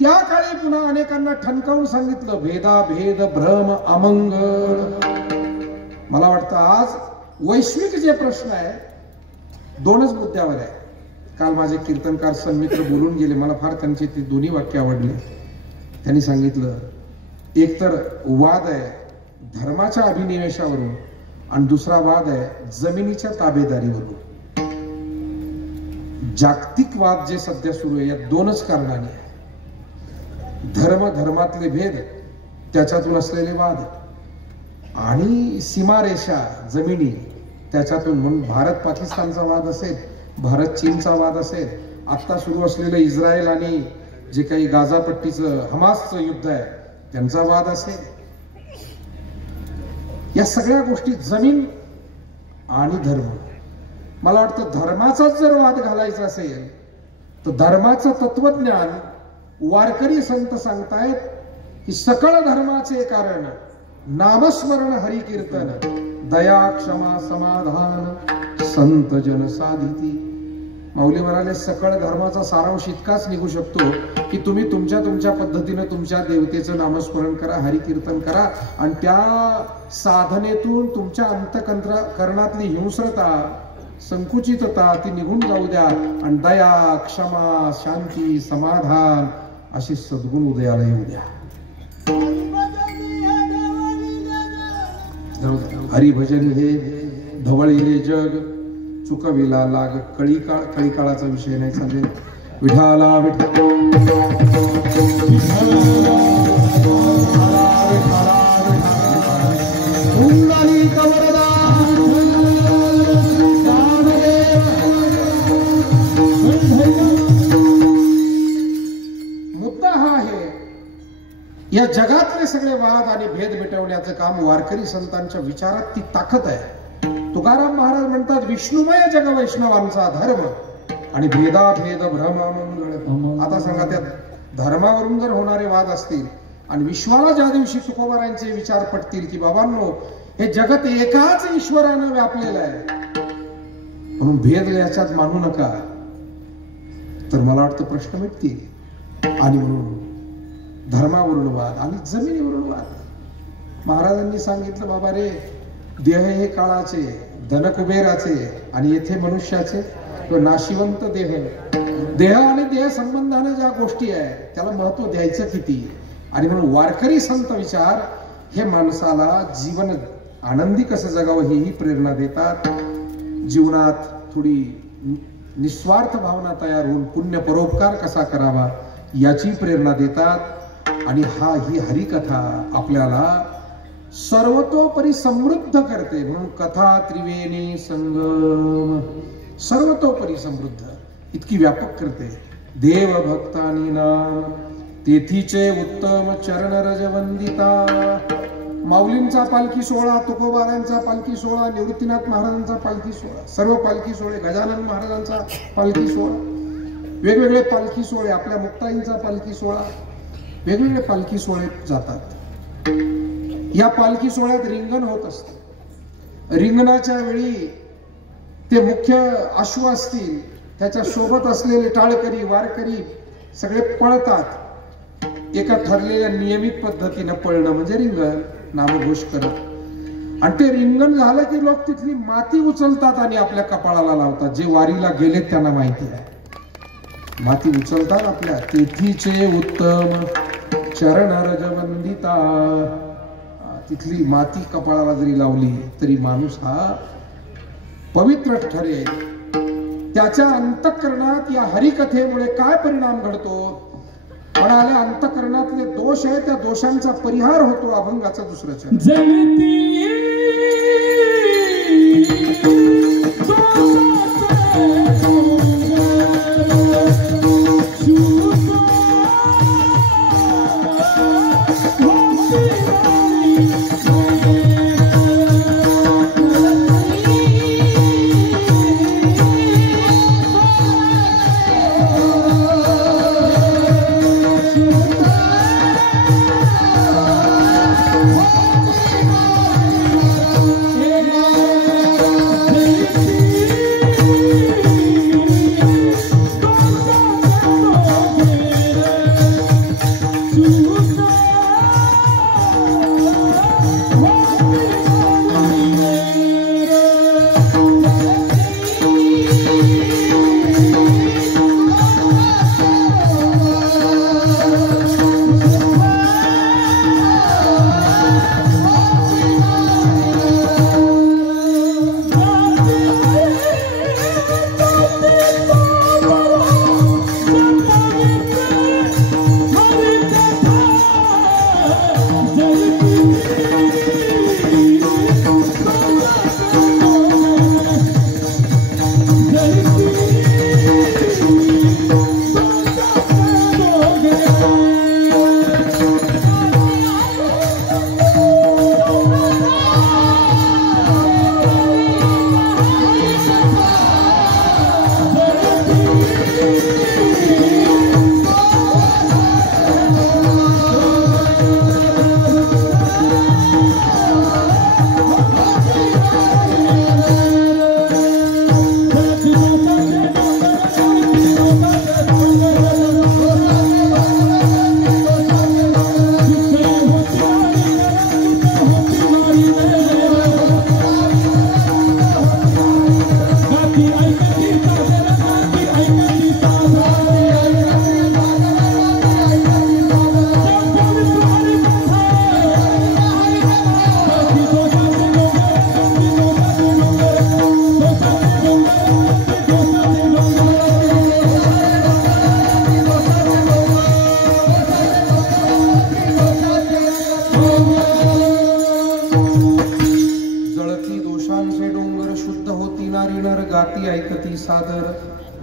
त्या काळी पुन्हा अनेकांना ठणकावून सांगितलं, भेदा भेद भ्रम अमंगळ. मला वाटतं आज वैश्विक जे प्रश्न आहे दोनच मुद्द्यावर आहे. काल माझे कीर्तनकार सन्मित्र बोलून गेले, मला फार त्यांचे ते दोन्ही वाक्य आवडले. त्यांनी सांगितलं, एक तर वाद आहे धर्माच्या अभिनिवेशावरून, आणि दुसरा वाद आहे जमिनीच्या ताबेदारीवरून. जागतिक वाद जे सध्या सुरू आहे या दोनच कारणाने आहे. धर्मातले भेद, त्याच्यातून असलेले वाद, आणि सीमारेषा जमिनी त्याच्यातून. म्हणून भारत पाकिस्तानचा वाद असेल, भारत चीनचा वाद असेल, आता सुरू असलेलं इस्रायल आणि जे काही गाझापट्टीचं हमासचं युद्ध आहे त्यांचा वाद असेल, या सगळ्या गोष्टी जमीन आणि धर्म. मला वाटतं धर्माचाच जर वाद घालायचा असेल तर धर्माचं तत्वज्ञान वारकरी संत सांगतायत की सकळ धर्माचे कारण नामस्मरण हरि कीर्तन, दया क्षमा समाधान संत जन साधिती. माऊली म्हणाले, सकळ धर्माचा सारांश इतकाच निघू शकतो की तुम्ही तुमच्या पद्धतीनं तुमच्या देवतेचं नामस्मरण करा, हरिकीर्तन करा, आणि त्या साधनेतून तुमच्या अंतःकरणातली हिंस्रता, संकुचितता ती निघून जाऊ द्या, आणि दया क्षमा शांती समाधान अशी सद्गुण उदयाला येऊ द्या. हरिभजन हे धवळीले जग, चुकविला लाग. कळीकाळाचा विषय नाही, चालेल. विठाला विठ्ठल मुद्दा हा आहे, या जगातले सगळे वाद आणि भेद मिटवण्याचं काम वारकरी संतांच्या विचारात ती ताकद आहे. तुकाराम महाराज म्हणतात, विष्णुमय जग वैष्णवांचा धर्म, आणि भेदाभेद भ्रम अमंगळ. आता सांगा, त्या धर्मावरून जर होणारे वाद असतील आणि विश्वाला ज्या दिवशी तुकोबारायांचे विचार पटतील की बाबांनो हे जगत एकाच ईश्वरानं व्यापलेलं आहे, म्हणून भेद याच्यात मानू नका, तर मला वाटतं प्रश्न मिटतील. आणि म्हणून धर्मावरून वाद आणि जमिनीवरून वाद. महाराजांनी सांगितलं, बाबा रे, देह हे काळाचे, धन कुबेराचे, आणि येथे मनुष्याचे तो नाशिवंत देह आणि देह संबंधाने ज्या गोष्टी आहेत त्याला महत्व द्यायचं किती. आणि म्हणून वारकरी संत विचार हे माणसाला जीवन आनंदी कसं जगावं ही प्रेरणा देतात. जीवनात थोडी निस्वार्थ भावना तयार होऊन पुण्य परोपकार कसा करावा याची प्रेरणा देतात. आणि ही हरिकथा आपल्याला सर्वतोपरी समृद्ध करते. म्हणून कथा त्रिवेणी संगम, सर्वतोपरी समृद्ध, इतकी व्यापक करते. देव भक्तानी नाम तेथीचे उत्तम चरण रजवंदिता. माऊलींचा पालखी सोहळा, तुकोबारायांचा पालखी सोहळा, निवृत्तीनाथ महाराजांचा पालखी सोहळा, सर्व पालखी सोहळे, गजानन महाराजांचा पालखी सोहळा, वेगवेगळे पालखी सोहळे, आपल्या मुक्ताईंचा पालखी सोहळा, वेगवेगळे पालखी सोहळे जातात. या पालखी सोहळ्यात रिंगण होत असतं. रिंगणाच्या वेळी ते मुख्य अश्व असतील, त्याच्या सोबत असलेले टाळकरी वारकरी सगळे पळतात. एका ठरलेल्या नियमित पद्धतीनं पळणं म्हणजे रिंगण, नामघोष करत. आणि ते रिंगण झालं की लोक तिथली माती उचलतात आणि आपल्या कपाळाला लावतात. जे वारीला गेलेत त्यांना माहिती आहे, माती उचलतात आपल्या. तेथीचे उत्तम चरण रज वंदिता, तिथली माती कपाळाला जरी लावली तरी माणूस हा पवित्र ठरेल. त्याच्या अंतःकरणात या हरिकथेमुळे काय परिणाम घडतो म्हणाले, अंतःकरणातले दोष आहे त्या दोषांचा परिहार होतो. अभंगाचा दुसरं चरण.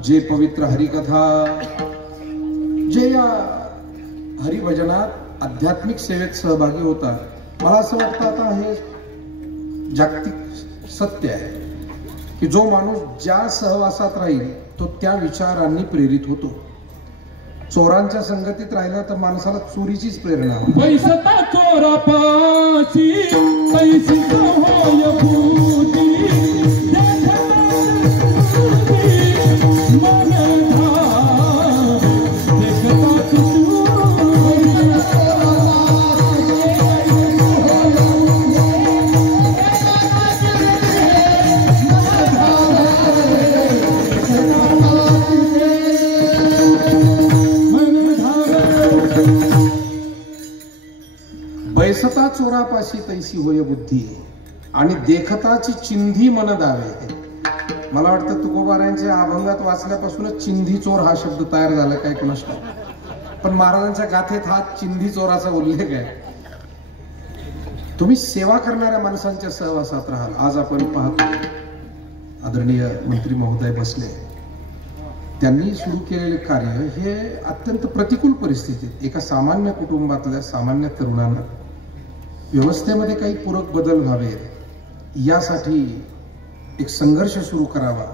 जे पवित्र हरिकथा, जे या हरिभजनात आध्यात्मिक सेवेत सहभागी होतात, मला असं वाटतं आता हे जागतिक सत्य आहे की जो माणूस ज्या सहवासात राहील तो त्या विचारांनी प्रेरित होतो. चोरांच्या संगतीत राहिला तर माणसाला चोरीचीच प्रेरणा होते. पैसा चोरापाशी पैसे होय भूती, बैसता चोरापाशी तैसी होय बुद्धी आणि देखताची चिंधी मन दावे. मला वाटतं तुकोबारायांच्या अभंगात वाचल्यापासूनच चिंधी चोर हा शब्द तयार झाला काय कुणास ठाऊक, पण महाराजांच्या गाथेत हा चिंधी चोराचा उल्लेख आहे. तुम्ही सेवा करणाऱ्या माणसांच्या सहवासात राहाल. आज आपण पाहतो आदरणीय मंत्री महोदय बसले, त्यांनी सुरू केलेले कार्य हे अत्यंत प्रतिकूल परिस्थितीत एका सामान्य कुटुंबातल्या सामान्य तरुणांना व्यवस्थेमध्ये काही पूरक बदल व्हावे यासाठी एक संघर्ष सुरू करावा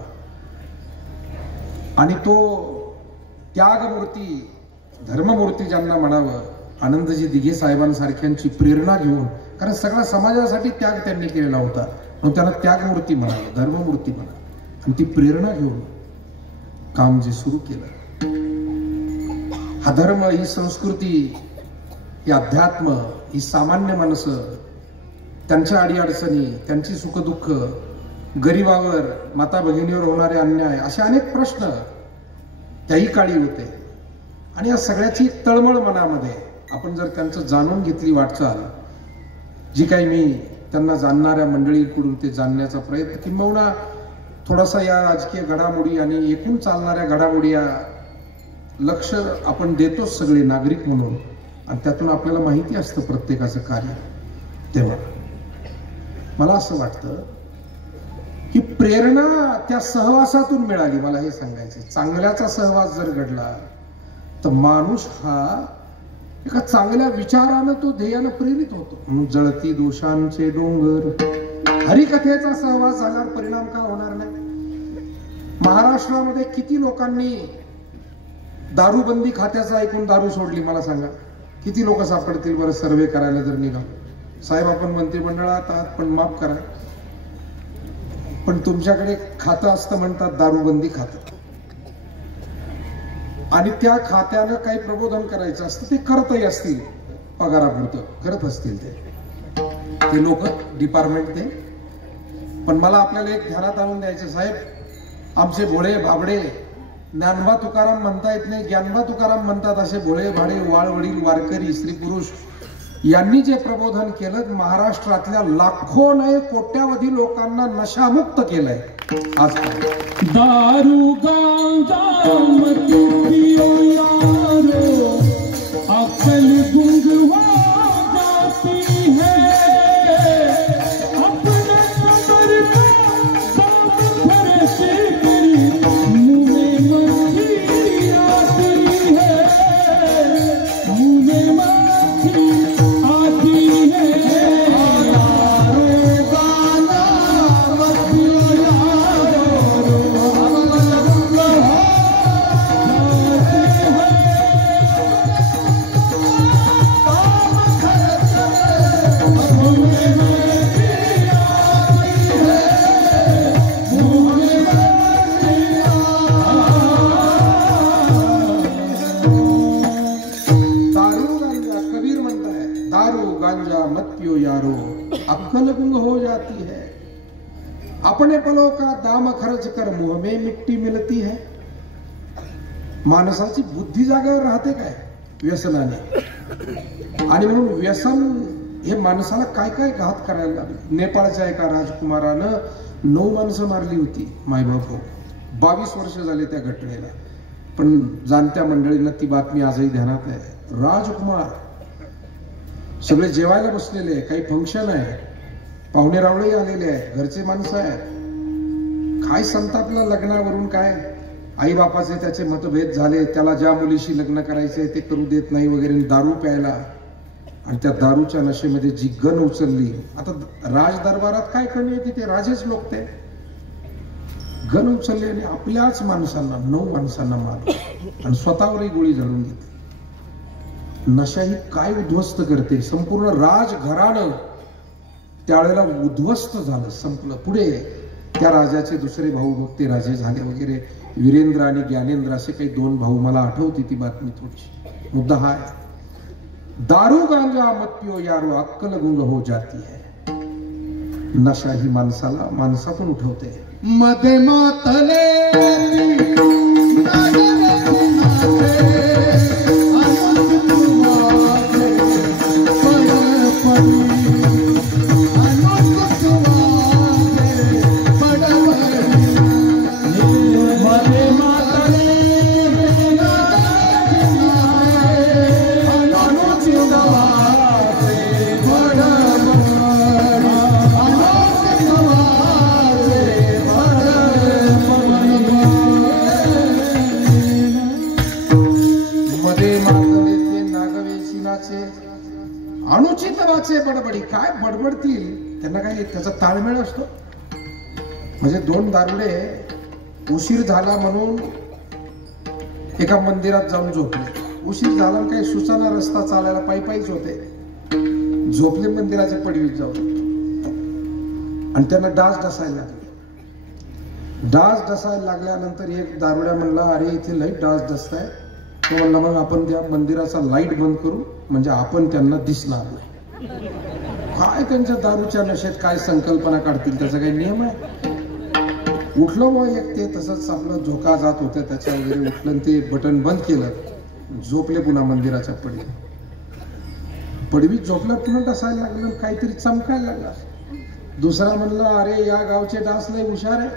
आणि तो त्यागमूर्ती धर्ममूर्ती ज्यांना म्हणावं आनंदजी दिघे साहेबांसारख्यांची प्रेरणा घेऊन, कारण सगळा समाजासाठी त्याग त्यांनी केलेला होता, म्हणून त्यांना त्यागमूर्ती म्हणावं, धर्ममूर्ती म्हणावं आणि ती प्रेरणा घेऊन काम जे सुरू केलं. हा धर्म, ही संस्कृती ही अध्यात्म, ही सामान्य माणसं, त्यांच्या अडीअडचणी, त्यांची सुखदुःख, गरिबावर, माता भगिनीवर होणारे अन्याय, असे अनेक प्रश्न त्याही काळी होते. आणि या सगळ्याची तळमळ मनामध्ये आपण जर त्यांचं जाणून घेतली वाटचाल, जी काही मी त्यांना जाणणाऱ्या मंडळीकडून ते जाणण्याचा प्रयत्न, किंबहुना थोडासा या राजकीय घडामोडी आणि एकूण चालणाऱ्या घडामोडी या लक्ष आपण देतोच सगळे नागरिक म्हणून, आणि त्यातून आपल्याला माहिती असतं प्रत्येकाचं कार्य. तेव्हा मला असं वाटतं की प्रेरणा त्या सहवासातून मिळाली. मला हे सांगायचं, चांगल्याचा सहवास जर घडला तर माणूस हा एका चांगल्या विचारानं, तो ध्येयानं प्रेरित होतो. म्हणून जळती दोषांचे डोंगर, हरिकथेचा सहवास झाल्यावर परिणाम का होणार नाही? महाराष्ट्रामध्ये किती लोकांनी दारूबंदी खात्याचं ऐकून दारू सोडली? मला सांगा, किती लोक सापडतील बरं सर्वे करायला जर निघालो? साहेब, आपण मंत्रिमंडळात आहात पण माफ करा, पण तुमच्याकडे खातं असतं, म्हणतात दारूबंदी खातं, आणि त्या खात्यानं काही प्रबोधन करायचं असतं, ते करतही असतील, पगारापुरतं करत असतील ते लोक, डिपार्टमेंट ते. पण मला आपल्याला एक ध्यानात आणून द्यायचं, साहेब, आमचे भोळे भाबडे, ज्ञानबा तुकाराम म्हणता येत नाही, ज्ञानबा तुकाराम म्हणतात असे भोळे भाडे वाळवडील वारकरी स्त्री पुरुष यांनी जे प्रबोधन केलं, महाराष्ट्रातल्या लाखो नाही कोट्यावधी लोकांना नशामुक्त केलंय. आज दारू गांजा मत पियो यारो, अक्ल गुंग हो जाती है, अपने कमर का दाम भर से मुंह में मक्खी आती है, मुंह में मक्खी आती है. अक्ल गुंग हो जाती है, अपने पलों का दाम खर्च कर मुंह में मिट्टी मिलती है. माणसाची बुद्धी जागेवर राहते काय व्यसनाने? आणि म्हणून व्यसन हे माणसाला काय काय घात करायला लागले. नेपाळच्या एका राजकुमारानं 9 माणसं मारली होती, मायबाप. 22 वर्ष झाले त्या घटनेला, पण जाणत्या मंडळींना ती बातमी आजही ध्यानात आहे. राजकुमार, सगळे जेवायला बसलेले, काही फंक्शन आहे, पाहुणे रावळे आलेले आहेत, घरचे माणसं आहेत, काय संतापला लग्नावरून, काय आई बापाचे त्याचे मतभेद झाले, त्याला ज्या मुलीशी लग्न करायचंय ते करू देत नाही वगैरे, दारू प्यायला, आणि त्या दारूच्या नशेमध्ये जी गन उचलली. आता राज दरबारात काय कमी आहे, तिथे राजेच लोक ते गन उचलले आणि आपल्याच माणसांना, 9 माणसांना मारलं आणि स्वतःवरही गोळी झाडून घेतली. नशा ही काय उद्ध्वस्त करते, संपूर्ण राजघराणं त्यावेळेला उद्ध्वस्त झालं, संपलं. पुढे त्या राजाचे दुसरे भाऊ मग ते राजे झाले वगैरे, वीरेंद्र आणि ज्ञानेंद्र असे काही 2 भाऊ. मला आठवती ती बातमी थोडीशी. मुद्दा हा आहे, दारू गांजा मत पियो यारो, अक्कल गुंग हो जाती है. नशा ही माणसाला माणसातून उठवते. मध्ये मातले अनुचितवाचे बडबडी, काय बडबडतील, त्यांना काय त्याचा ताळमेळ असतो. म्हणजे 2 दारुडे उशीर झाला म्हणून एका मंदिरात जाऊन झोपले. उशीर झाला, काही सुसाना रस्ता चालायला, पायीच होते, झोपले मंदिराच्या पडवीत जाऊन, आणि त्यांना डास डसायला लागले. डास डसायला लागल्यानंतर एक दारुड्या म्हणला, अरे इथे लई डास डसताय, तो म्हणला मग आपण त्या मंदिराचा लाईट बंद करू म्हणजे आपण त्यांना दिसणार नाही. काय त्यांच्या दारूच्या नशेत काय संकल्पना काढतील, त्याचा काही नियम आहे. उठलो मग एक ते तसंच आपलं झोका जात होतं त्याच्या वगैरे उठलं ते बटन बंद केलं, झोपले पुन्हा मंदिराच्या पडवीत झोपला, पुन्हा डसायला लागलं, काहीतरी चमकायला लागला. दुसरा म्हणला अरे या गावचे डास लय हुशार आहे,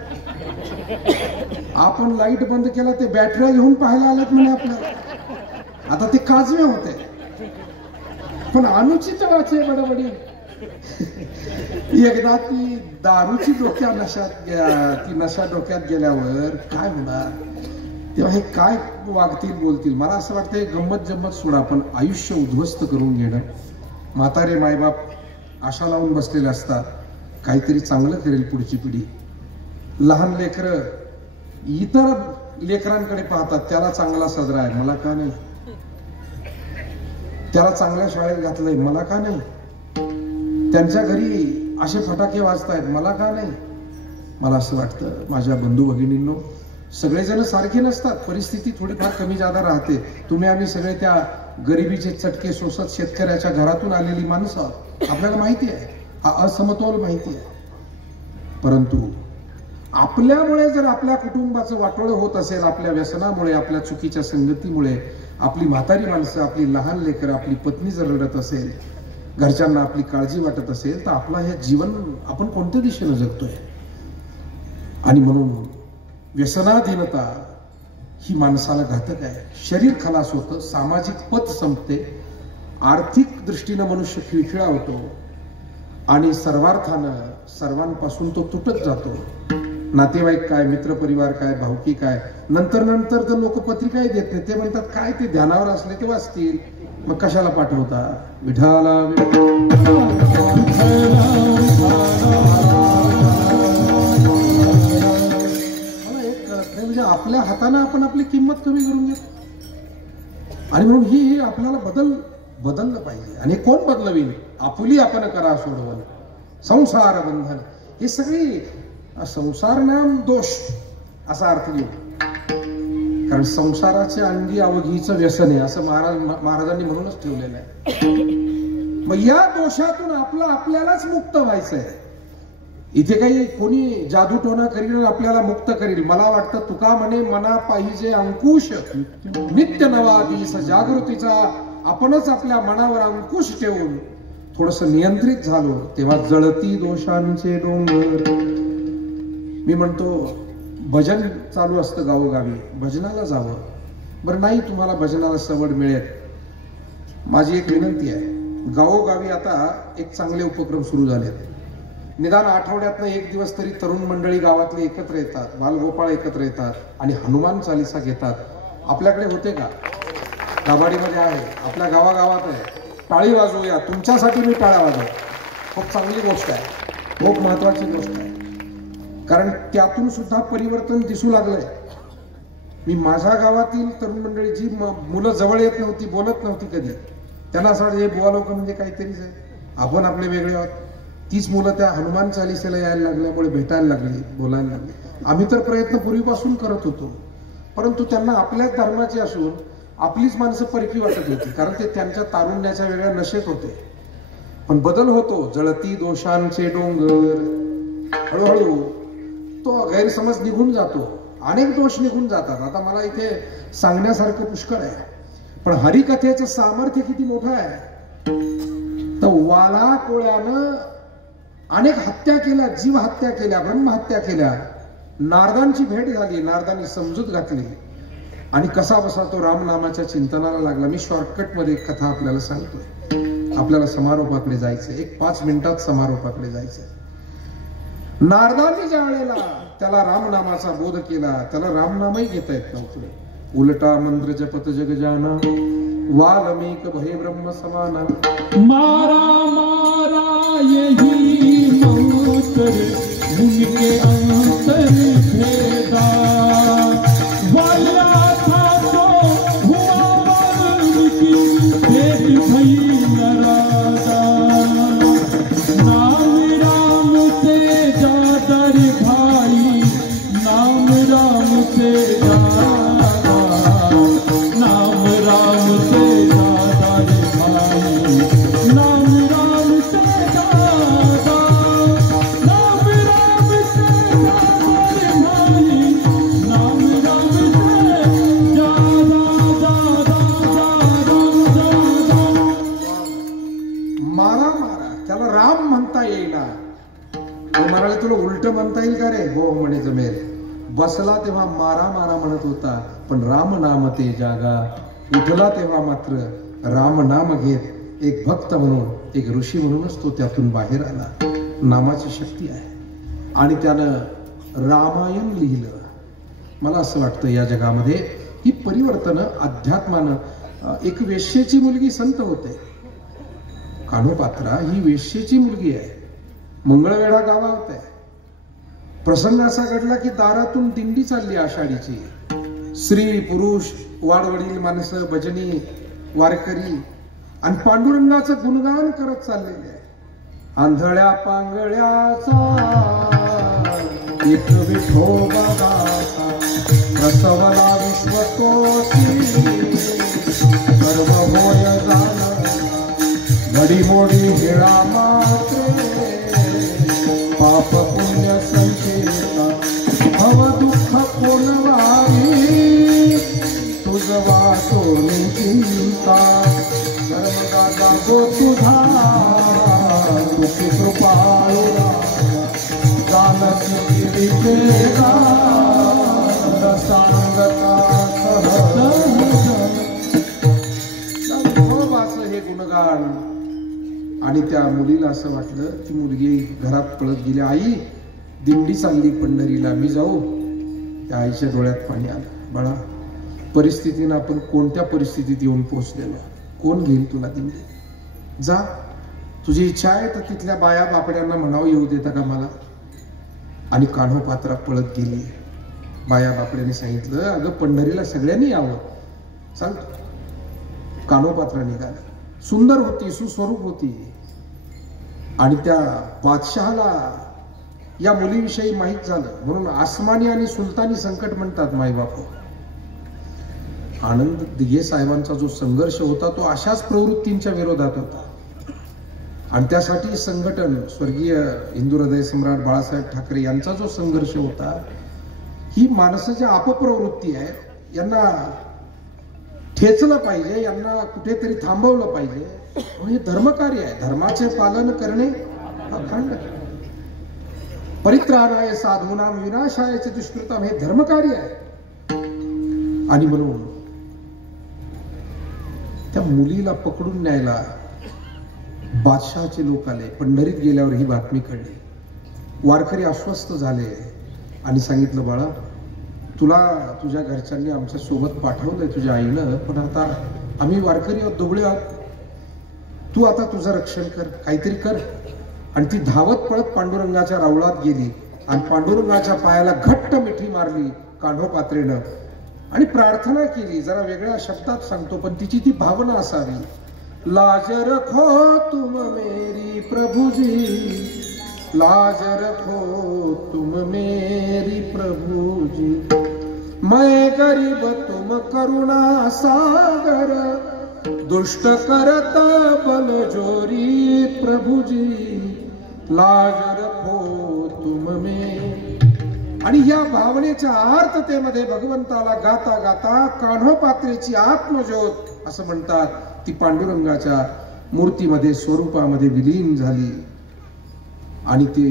आपण लाईट बंद केला ते बॅटऱ्या घेऊन पाहायला आलेत म्हणे आपल्याला, आता ते काजवे होते. पण अनुचित वाचे बडबडी. एकदा ती दारूची ती नशा डोक्यात गेल्यावर काय होणार, तेव्हा हे काय वागतील बोलतील. मला असं वाटतं हे गंमत जम्मत सोडा, पण आयुष्य उद्ध्वस्त करून घेणं. म्हातारे मायबाप आशा लावून बसलेले असतात काहीतरी चांगलं करेल पुढची पिढी. लहान लेकरं इतर लेकरांकडे पाहतात, त्याला चांगला सदरा आहे मला का नाही, त्याला चांगल्या शाळेत घातलंय मला का नाही, त्यांच्या घरी असे फटाके वाजतायत मला का नाही. मला असं वाटतं माझ्या बंधू भगिनींनो, सगळेजण सारखे नसतात, परिस्थिती थोडीफार कमी जादा राहते. तुम्ही आम्ही सगळे त्या गरिबीचे चटके सोसत शेतकऱ्याच्या घरातून आलेली माणसं, आपल्याला माहिती आहे हा असमतोल माहिती आहे. परंतु आपल्यामुळे जर आपल्या कुटुंबाचं वाटोळं होत असेल, आपल्या व्यसनामुळे, आपल्या चुकीच्या संगतीमुळे आपली म्हातारी माणसं, आपली लहान लेकरं, आपली पत्नी जर रडत असेल, घरच्यांना आपली काळजी वाटत असेल, तर आपला हे जीवन आपण कोणत्या दिशेनं जगतोय. आणि म्हणून व्यसनाधीनता ही माणसाला घातक आहे. शरीर खलास होतं, सामाजिक पत संपते, आर्थिक दृष्टीनं मनुष्य खिळखिळा होतो आणि सर्वार्थानं सर्वांपासून तो तुटत जातो. नातेवाईक काय, मित्रपरिवार काय, भावकी काय, नंतर तर लोक पत्रिकाही देत नाही. ते म्हणतात काय ते ध्यानावर असले ते वाचतील, मग कशाला पाठवता. विठाला म्हणजे आपल्या हाताने आपण आपली किंमत कमी करून घेतो. आणि म्हणून ही आपल्याला बदललं पाहिजे. आणि कोण बदलवील, आपुली आपण करा सोडवून संसार बंधन. हे सगळी संसार नाम दोष असा अर्थ घेऊ, कारण संसाराच्या अंगी अवघीचं व्यसन आहे असं महाराजांनी म्हणूनच ठेवलेलं आहे. मग या दोषातून आपल्यालाच मुक्त व्हायचंय. इथे काही कोणी जादूटोना करील आपल्याला मुक्त करील. मला वाटतं तुका म्हणे मना पाहिजे अंकुश, नित्य नवा दिस जागृतीचा. आपणच आपल्या मनावर अंकुश ठेवून थोडस नियंत्रित झालो तेव्हा जळती दोषांचे डोंगर. मी म्हणतो भजन चालू असतं गावोगावी, भजनाला जावं. बरं नाही तुम्हाला भजनाला सवड मिळेल, माझी एक विनंती आहे. गावोगावी आता एक चांगले उपक्रम सुरू झालेत. निदान आठवड्यातनं एक दिवस तरी तरुण मंडळी गावातले एकत्र येतात, बालगोपाळ एकत्र येतात आणि हनुमान चालिसा घेतात. आपल्याकडे होते का? दाभाडीमध्ये आहे, आपल्या गावागावात आहे. टाळी वाजवूया, तुमच्यासाठी मी टाळ्या वाजवतो. खूप चांगली गोष्ट आहे, खूप महत्वाची गोष्ट आहे, कारण त्यातून सुद्धा परिवर्तन दिसू लागलंय. मी माझ्या गावातील तरुण मंडळी जी मुलं जवळ येत नव्हती, बोलत नव्हती कधी, त्यांना असं वाटतं हे बुवा लोक म्हणजे काहीतरीच आहे, आपण आपले वेगळे आहोत. तीच मुलं त्या हनुमान चालिसेला यायला लागल्यामुळे भेटायला लागली, बोलायला लागली. आम्ही तर प्रयत्न पूर्वीपासून करत होतो, परंतु त्यांना आपल्याच धर्माचे असून आपलीच माणसं परकी वाटत होती, कारण ते त्यांच्या तारुण्याच्या वेगळ्या नशेत होते. पण बदल होतो. जळती दोषांचे डोंगर. हळूहळू तो गैरसमज निघून जातो, अनेक दोष निघून जातात. आता मला इथे सांगण्यासारखं पुष्कळ आहे, पण हरिकथेचं सामर्थ्य किती मोठं आहे. तर वाला कोळ्यानं अनेक हत्या केल्या, जीव हत्या केल्या, ब्रह्महत्या केल्या. नारदांची भेट झाली, नारदांनी समजूत घातली आणि कसा बसा तो रामनामाच्या चिंतनाला लागला. मी शॉर्टकट मध्ये एक कथा आपल्याला सांगतोय. आपल्याला समारोपाकडे जायचंय, एक 5 मिनिटात समारोपाकडे जायचंय. नारदांनी ज्या वेळेला त्याला रामनामाचा बोध केला, त्याला रामनामही घेता येत नव्हतं. उलटा मंत्र जपत जग जाना, वाल्मीक भय ब्रह्म समाना. मारा मारा यही मंत्र उनके अंतर भेदा, वाला था तो हुआ वाल्मीकि, भेद भई नरादा. नाम राम से ज्यादा रे भाई, नाम राम से ज्यादा, नाम जमेल. बसला तेव्हा मारा मारा म्हणत होता, पण राम नाम ते जागा. उठला तेव्हा मात्र राम नाम घेत एक भक्त म्हणून, एक ऋषी म्हणूनच तो त्यातून बाहेर आला. नामाची शक्ती आहे. आणि त्यानं रामायण लिहिलं. मला असं वाटतं या जगामध्ये ही परिवर्तनं अध्यात्मानं, एक वेश्येची मुलगी संत होते. कान्होपात्रा ही वेश्येची मुलगी आहे. मंगळवेढा गावात आहे. प्रसंग असा घडला की दारातून दिंडी चालली आषाढीची. स्त्री पुरुष वाडवडील माणसं, भजनी, वारकरी आणि पांडुरंगाचं गुणगान करत चाललेले आहे. आंधळ्या पांगळ्याचा एक विठोबा दासा, प्रसवला विश्वकोटी सर्व होय झालं. घडीमोडी हेळा मात्रे पाप पुण्य संकेता, भव दुःख कोण वारी तुझ वाचो चिंता. धर्मदाता गो तुझा तुझी कृपाळू जानकी विवेका सांगता हे गुणगान. आणि त्या मुलीला असं वाटलं, ती मुलगी घरात पळत गेली. आई दिंडी चालली पंढरीला, मी जाऊ? त्या आईच्या डोळ्यात पाणी आलं. बाळा, परिस्थितीनं आपण कोणत्या परिस्थितीत येऊन पोहोचलेलो, कोण घेईल तुला दिंडी? जा, तुझी इच्छा आहे तर तिथल्या बाया बापड्यांना म्हणावं येऊ देता का मला? आणि कान्होपात्रा पळत गेली. बाया बापड्यांनी सांगितलं, अगं पंढरीला सगळ्यांनी यावं, चाल. कान्होपात्रा निघाला. सुंदर होती, सुस्वरूप होती. आणि त्या बादशहाला या मुलीविषयी माहीत झालं. म्हणून आसमानी आणि सुलतानी संकट म्हणतात मायबाप. आनंद दिघे साहेबांचा जो संघर्ष होता तो अशाच प्रवृत्तींच्या विरोधात होता. आणि त्यासाठी संघटन, स्वर्गीय हिंदू हृदय सम्राट बाळासाहेब ठाकरे यांचा जो संघर्ष होता, ही माणसाच्या अपप्रवृत्ती आहे, यांना ठेचलं पाहिजे, यांना कुठेतरी थांबवलं पाहिजे. हे धर्मकार्य आहे. धर्माचे पालन करणे अखंड. परित्राणाय साधूनां विनाशाय च दुष्कृतम, हे धर्मकार्य आहे. आणि म्हणून त्या मुलीला पकडून न्यायला बादशहाचे लोक आले. पंढरीत गेल्यावर ही बातमी कळली. वारकरी अस्वस्थ झाले आणि सांगितलं, बाळा तुला तुझ्या घरच्यांनी आमच्या सोबत पाठवलंय, तुझ्या आईनं, पण आता आम्ही वारकरी आहोत, दुबळे आहोत, तू आता तुझं रक्षण कर, काहीतरी कर. आणि ती धावत पळत पांडुरंगाच्या रावळात गेली आणि पांडुरंगाच्या पायाला घट्ट मिठी मारली कान्होपात्रेनं आणि प्रार्थना केली. जरा वेगळ्या शब्दात सांगतो, पण तिची ती भावना असावी. लाज रखो तुम मेरी प्रभुजी, लाज रखो तुम मेरी प्रभुजी, मैं गरीब तुम करुणा सागर, दुष्ट करत बल जोरी प्रभुजी, लाज रखो तुम में. आणि या भावनेच्या आर्ततेमध्ये भगवंताला गाता गाता कान्होपात्रेची आत्मज्योत असं म्हणतात, ती पांडुरंगाच्या मूर्तीमध्ये, स्वरूपामध्ये विलीन झाली. आणि ते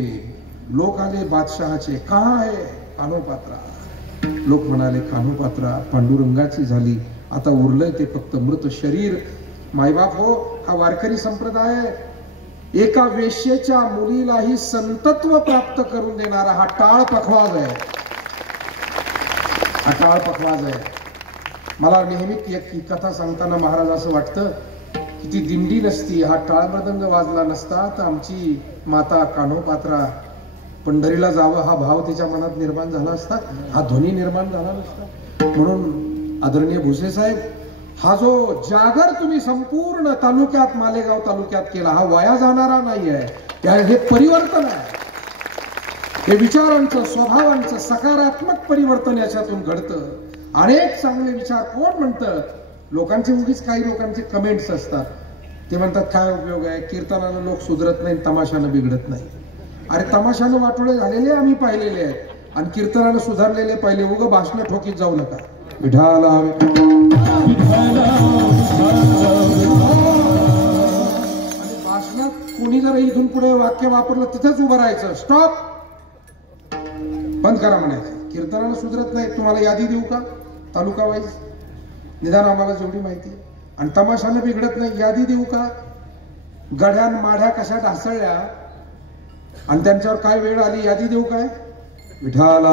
लोक आले बादशहाचे, कहा आहे कान्होपात्रा? लोक म्हणाले, कान्होपात्रा पांडुरंगाची झाली, आता उरलंय ते फक्त मृत शरीर. मायबाप हो, हा वारकरी संप्रदाय एका वेश्येच्या मुलीलाही संतत्व प्राप्त करून देणारा हा टाळ पखवाज आहे. हा टाळ पखवाज आहे. मला नेहमी एक कथा सांगताना महाराज असं वाटतं की ती दिंडी नसती, हा टाळ मृदंग वाजला नसता तर आमची माता कान्होपात्रा पंढरीला जावं हा भाव तिच्या मनात निर्माण झाला असता, हा ध्वनी निर्माण झाला नसता. म्हणून आदरणीय भुसे साहेब, हा जो जागर तुम्ही संपूर्ण तालुक्यात, मालेगाव तालुक्यात केला, हा वाया जाणारा नाही आहे. हे परिवर्तन आहे. हे विचारांचं, स्वभावांचं सकारात्मक परिवर्तन याच्यातून घडतं. अनेक चांगले विचार कोण म्हणतं? लोकांचे उगीच काही लोकांचे कमेंट्स असतात. ते म्हणतात काय उपयोग आहे, कीर्तनानं लोक सुधरत नाही, तमाशानं बिघडत नाही. अरे तमाशानं वाटोळे झालेले आम्ही पाहिलेले आहेत आणि कीर्तनानं सुधारलेले पाहिले. उगं भाषण ठोकीत जाऊ नका. विठाला आणि भाषणात कोणी जर इथून पुढे वाक्य वापरलं तिथेच उभं राहायचं. स्टॉप. बंद करा म्हणायचं. कीर्तनाला सुधरत नाही. तुम्हाला यादी देऊ का तालुका वाईज, निदान आम्हाला जेवढी माहिती. आणि तमाशानं बिघडत नाही, यादी देऊ का. गड्यान माढ्या कशा ढासळल्या आणि त्यांच्यावर काय वेळ आली, यादी देऊ काय. विठाला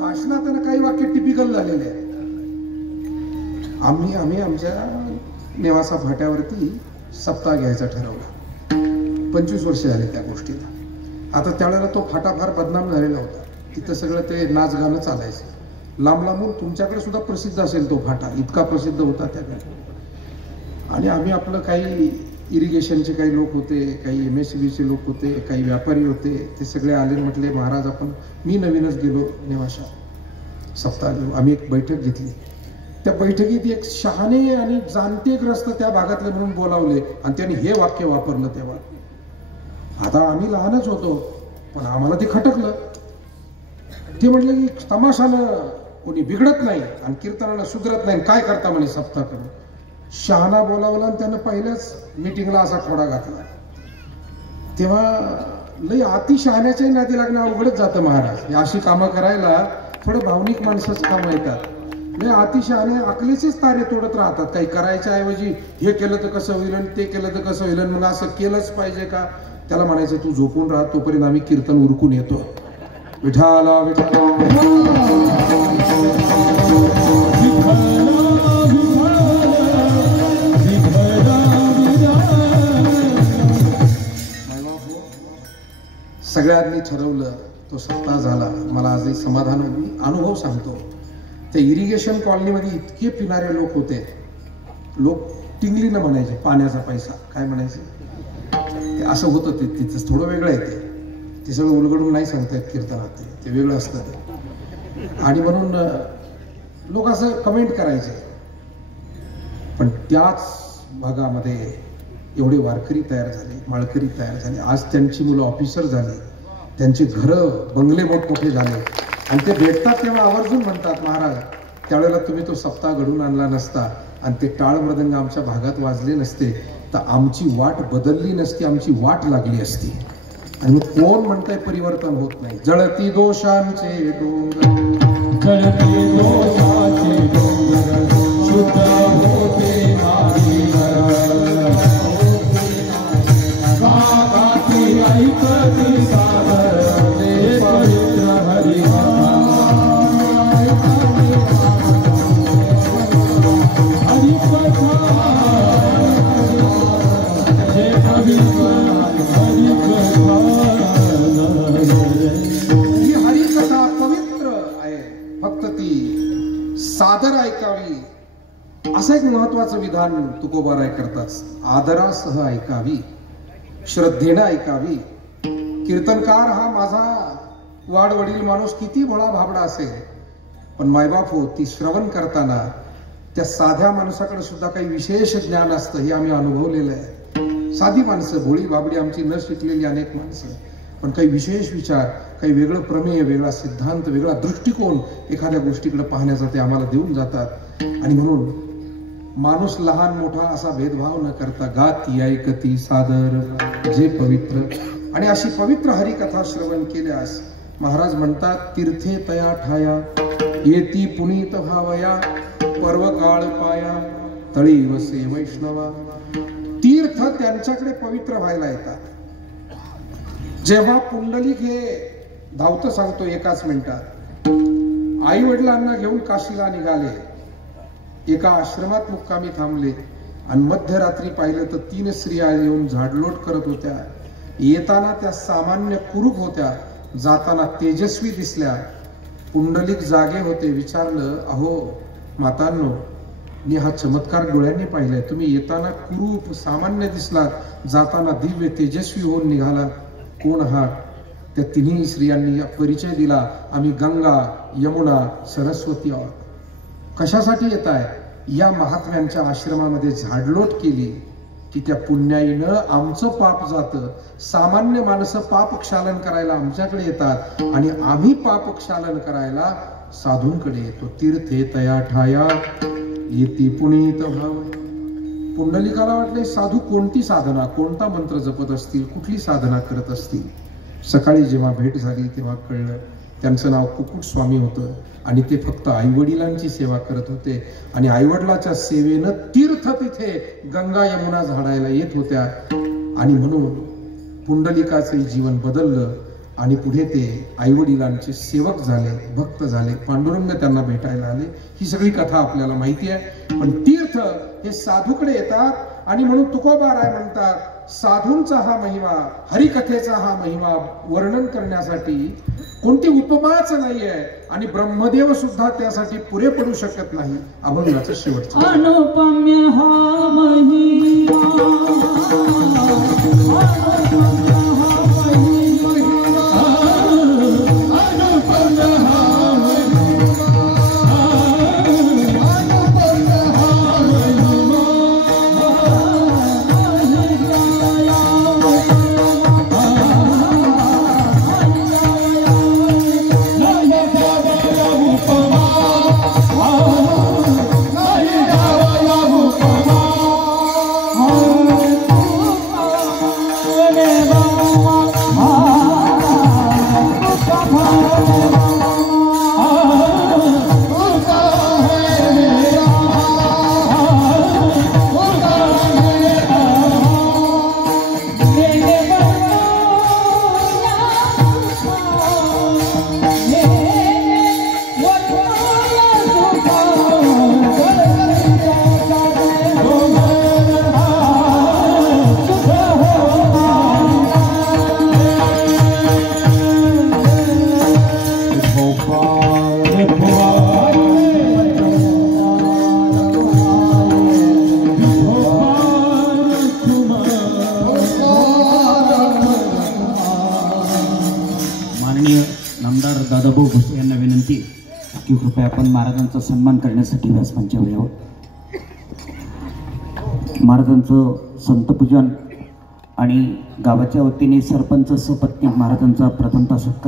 भाषणात काही वाक्य टिपिकल झालेले आहे. आम्ही आमच्या नेवासा फाट्यावरती सप्ताह घ्यायचा ठरवला. 25 वर्ष झाले त्या गोष्टीला. आता त्यावेळेला तो फाटा फार बदनाम झालेला होता. तिथं सगळं ते नाच गाणं चालायचं. लांब लांबून तुमच्याकडे सुद्धा प्रसिद्ध असेल तो फाटा, इतका प्रसिद्ध होता त्याकडे. आणि आम्ही आपलं काही इरिगेशनचे काही लोक होते, काही MSCBचे लोक होते, काही व्यापारी होते, ते सगळे आले. म्हटले महाराज आपण, मी नवीनच गेलो नेवाशा, सप्ताह घेऊ. आम्ही एक बैठक घेतली. त्या बैठकीत एक शहाणे आणि जाणतेग्रस्त त्या भागातले म्हणून बोलावले आणि त्यांनी हे वाक्य वापरलं. तेव्हा आता आम्ही लहानच होतो पण आम्हाला ते खटकलं. ते म्हटलं की तमाशानं कोणी बिघडत नाही आणि कीर्तनाला सुधरत नाही, काय करता म्हणे सप्ताह करून. शहाणा बोलावला आणि त्यानं पहिल्याच मिटिंगला असा खोडा घातला. तेव्हा लय अति शहाण्याच्याही नादी लागणं अवघडच जातं महाराज. अशी कामं करायला थोडं भावनिक माणसंच कामं येतात. लय अति शहाणे अकलेचेच तारे तोडत राहतात. काही करायच्या ऐवजी हे केलं तर कसं होईल आणि ते केलं तर कसं होईल, मग असं केलंच पाहिजे का. त्याला म्हणायचं तू झोपून राहा, तोपर्यंत आम्ही कीर्तन उरकून येतो. विठाला विठाला सगळ्यांनी ठरवलं. तो सप्ताह झाला. मला आजही समाधान, अनुभव सांगतो. त्या इरिगेशन कॉलनीमध्ये इतके पिणारे लोक होते. लोक टिंगलीनं म्हणायचे पाण्याचा पैसा, काय म्हणायचे ते असं होतं. ते तिथं थोडं वेगळं आहे. ते सगळं उलगडून नाही सांगता येत कीर्तनात, ते वेगळं असतं ते. आणि म्हणून लोक असं कमेंट करायचे. पण त्याच भागामध्ये एवढे वारकरी तयार झाले, माळकरी तयार झाले. आज त्यांची मुलं ऑफिसर झाली, त्यांची घरं बंगले मोठमोठे झाले. आणि ते भेटतात तेव्हा आवर्जून म्हणतात, महाराज त्यावेळेला तुम्ही तो सप्ताह घडून आणला नसता आणि ते टाळ मृदंग आमच्या भागात वाजले नसते तर आमची वाट बदलली नसती, आमची वाट लागली असती. आणि मग कोण म्हणताय परिवर्तन होत नाही. जळती दोषांचे डोंगर, जळती दोषांचे डोंगर, शुद्ध होते नाही गाती ऐकती सागर, ते पवित्र हरिकथा, हरिकथा, ते पवित्र हरिकथा. ही हरिकथा पवित्र आहे, फक्त ती सादर ऐकावी. असं एक महत्वाचं विधान तुकोबाराय करतात. आदरासह ऐकावी, श्रद्धेनं ऐकावी. कीर्तनकार हा माझा वाडवडील माणूस किती भोळा भाबडा असेल, पण मायबाप हो, ती श्रवण करताना त्या साध्या माणसाकडे सुद्धा काही विशेष ज्ञान असतं. हे आम्ही अनुभवलेलं आहे. साधी माणसं, भोळी भाबडी आमची न शिकलेली अनेक माणसं, पण काही विशेष विचार, काही वेगळं प्रमेय, वेगळा सिद्धांत, वेगळा दृष्टिकोन एखाद्या गोष्टीकडे पाहण्याचा ते आम्हाला देऊन जातात. आणि म्हणून माणूस लहान मोठा असा भेदभाव न करता गाती ऐकती सादर जे पवित्र. आणि अशी पवित्र हरिकथा श्रवण केल्यास महाराज म्हणतात, तीर्थे तया ठाया येती पुनीत भावया, पर्व काळ पाया तळी वसे वैष्णवा. तीर्थ त्यांच्याकडे पवित्र व्हायला येतात. जेव्हा पुंडलिक हे धावतं सांगतो एकाच मिनिटात, आई वडिलांना घेऊन काशीला निघाले. एका आश्रमात मुक्कामी थांबले आणि मध्यरात्री पाहिलं तर 3 स्त्रिया येऊन झाडलोट करत होत्या. येताना त्या सामान्य कुरूप होत्या, जाताना तेजस्वी दिसल्या. पुंडलिक जागे होते. विचारलं, अहो मातांनो, मी हा चमत्कार डोळ्यांनी पाहिलाय. तुम्ही येताना कुरूप सामान्य दिसलात, जाताना दिव्य तेजस्वी होऊन निघाला. कोण आहात? त्या तिन्ही स्त्रियांनी परिचय दिला. आम्ही गंगा, यमुना, सरस्वती आहोत. कशासाठी येत आहे? या महात्म्यांच्या आश्रमामध्ये झाडलोट केली की त्या पुण्याईनं आमचं पाप जातं. सामान्य माणसं पाप क्षालन करायला आमच्याकडे येतात आणि आम्ही पाप क्षालन करायला साधूंकडे येतो. तीर्थे तया ठाया येती पुनीत भाव. पुंडलिकाला वाटले साधू कोणती साधना, कोणता मंत्र जपत असतील, कुठली साधना करत असतील. सकाळी जेव्हा भेट झाली तेव्हा कळलं त्यांचं नाव कुकुट स्वामी होतं आणि ते फक्त आईवडिलांची सेवा करत होते आणि आईवडिलाच्या सेवेनं तीर्थ तिथे गंगा यमुना झाडायला येत होत्या. आणि म्हणून पुंडलिकाचे जीवन बदललं आणि पुढे ते आईवडिलांचे सेवक झाले, भक्त झाले. पांडुरंग त्यांना भेटायला आले. ही सगळी कथा आपल्याला माहिती आहे. पण तीर्थ हे साधूकडे येतात आणि म्हणून तुकोबाराय म्हणतात साधूंचा हा महिमा, हरिकथेचा हा महिमा वर्णन करण्यासाठी कोणती उपमाच नाहीये आणि ब्रह्मदेव सुद्धा त्यासाठी पुरे पडू शकत नाही. अभंगाचं शेवटचं अनुपम्य हा महिमा, नामदार दादाभाऊ भुसे यांना विनंती की कृपया आपण महाराजांचा सन्मान करण्यासाठी व्यासमंचावर यावं. महाराजांचं संतपूजन आणि गावाच्या वतीने सरपंच सपत्नीक महाराजांचा प्रथमतः सत्कार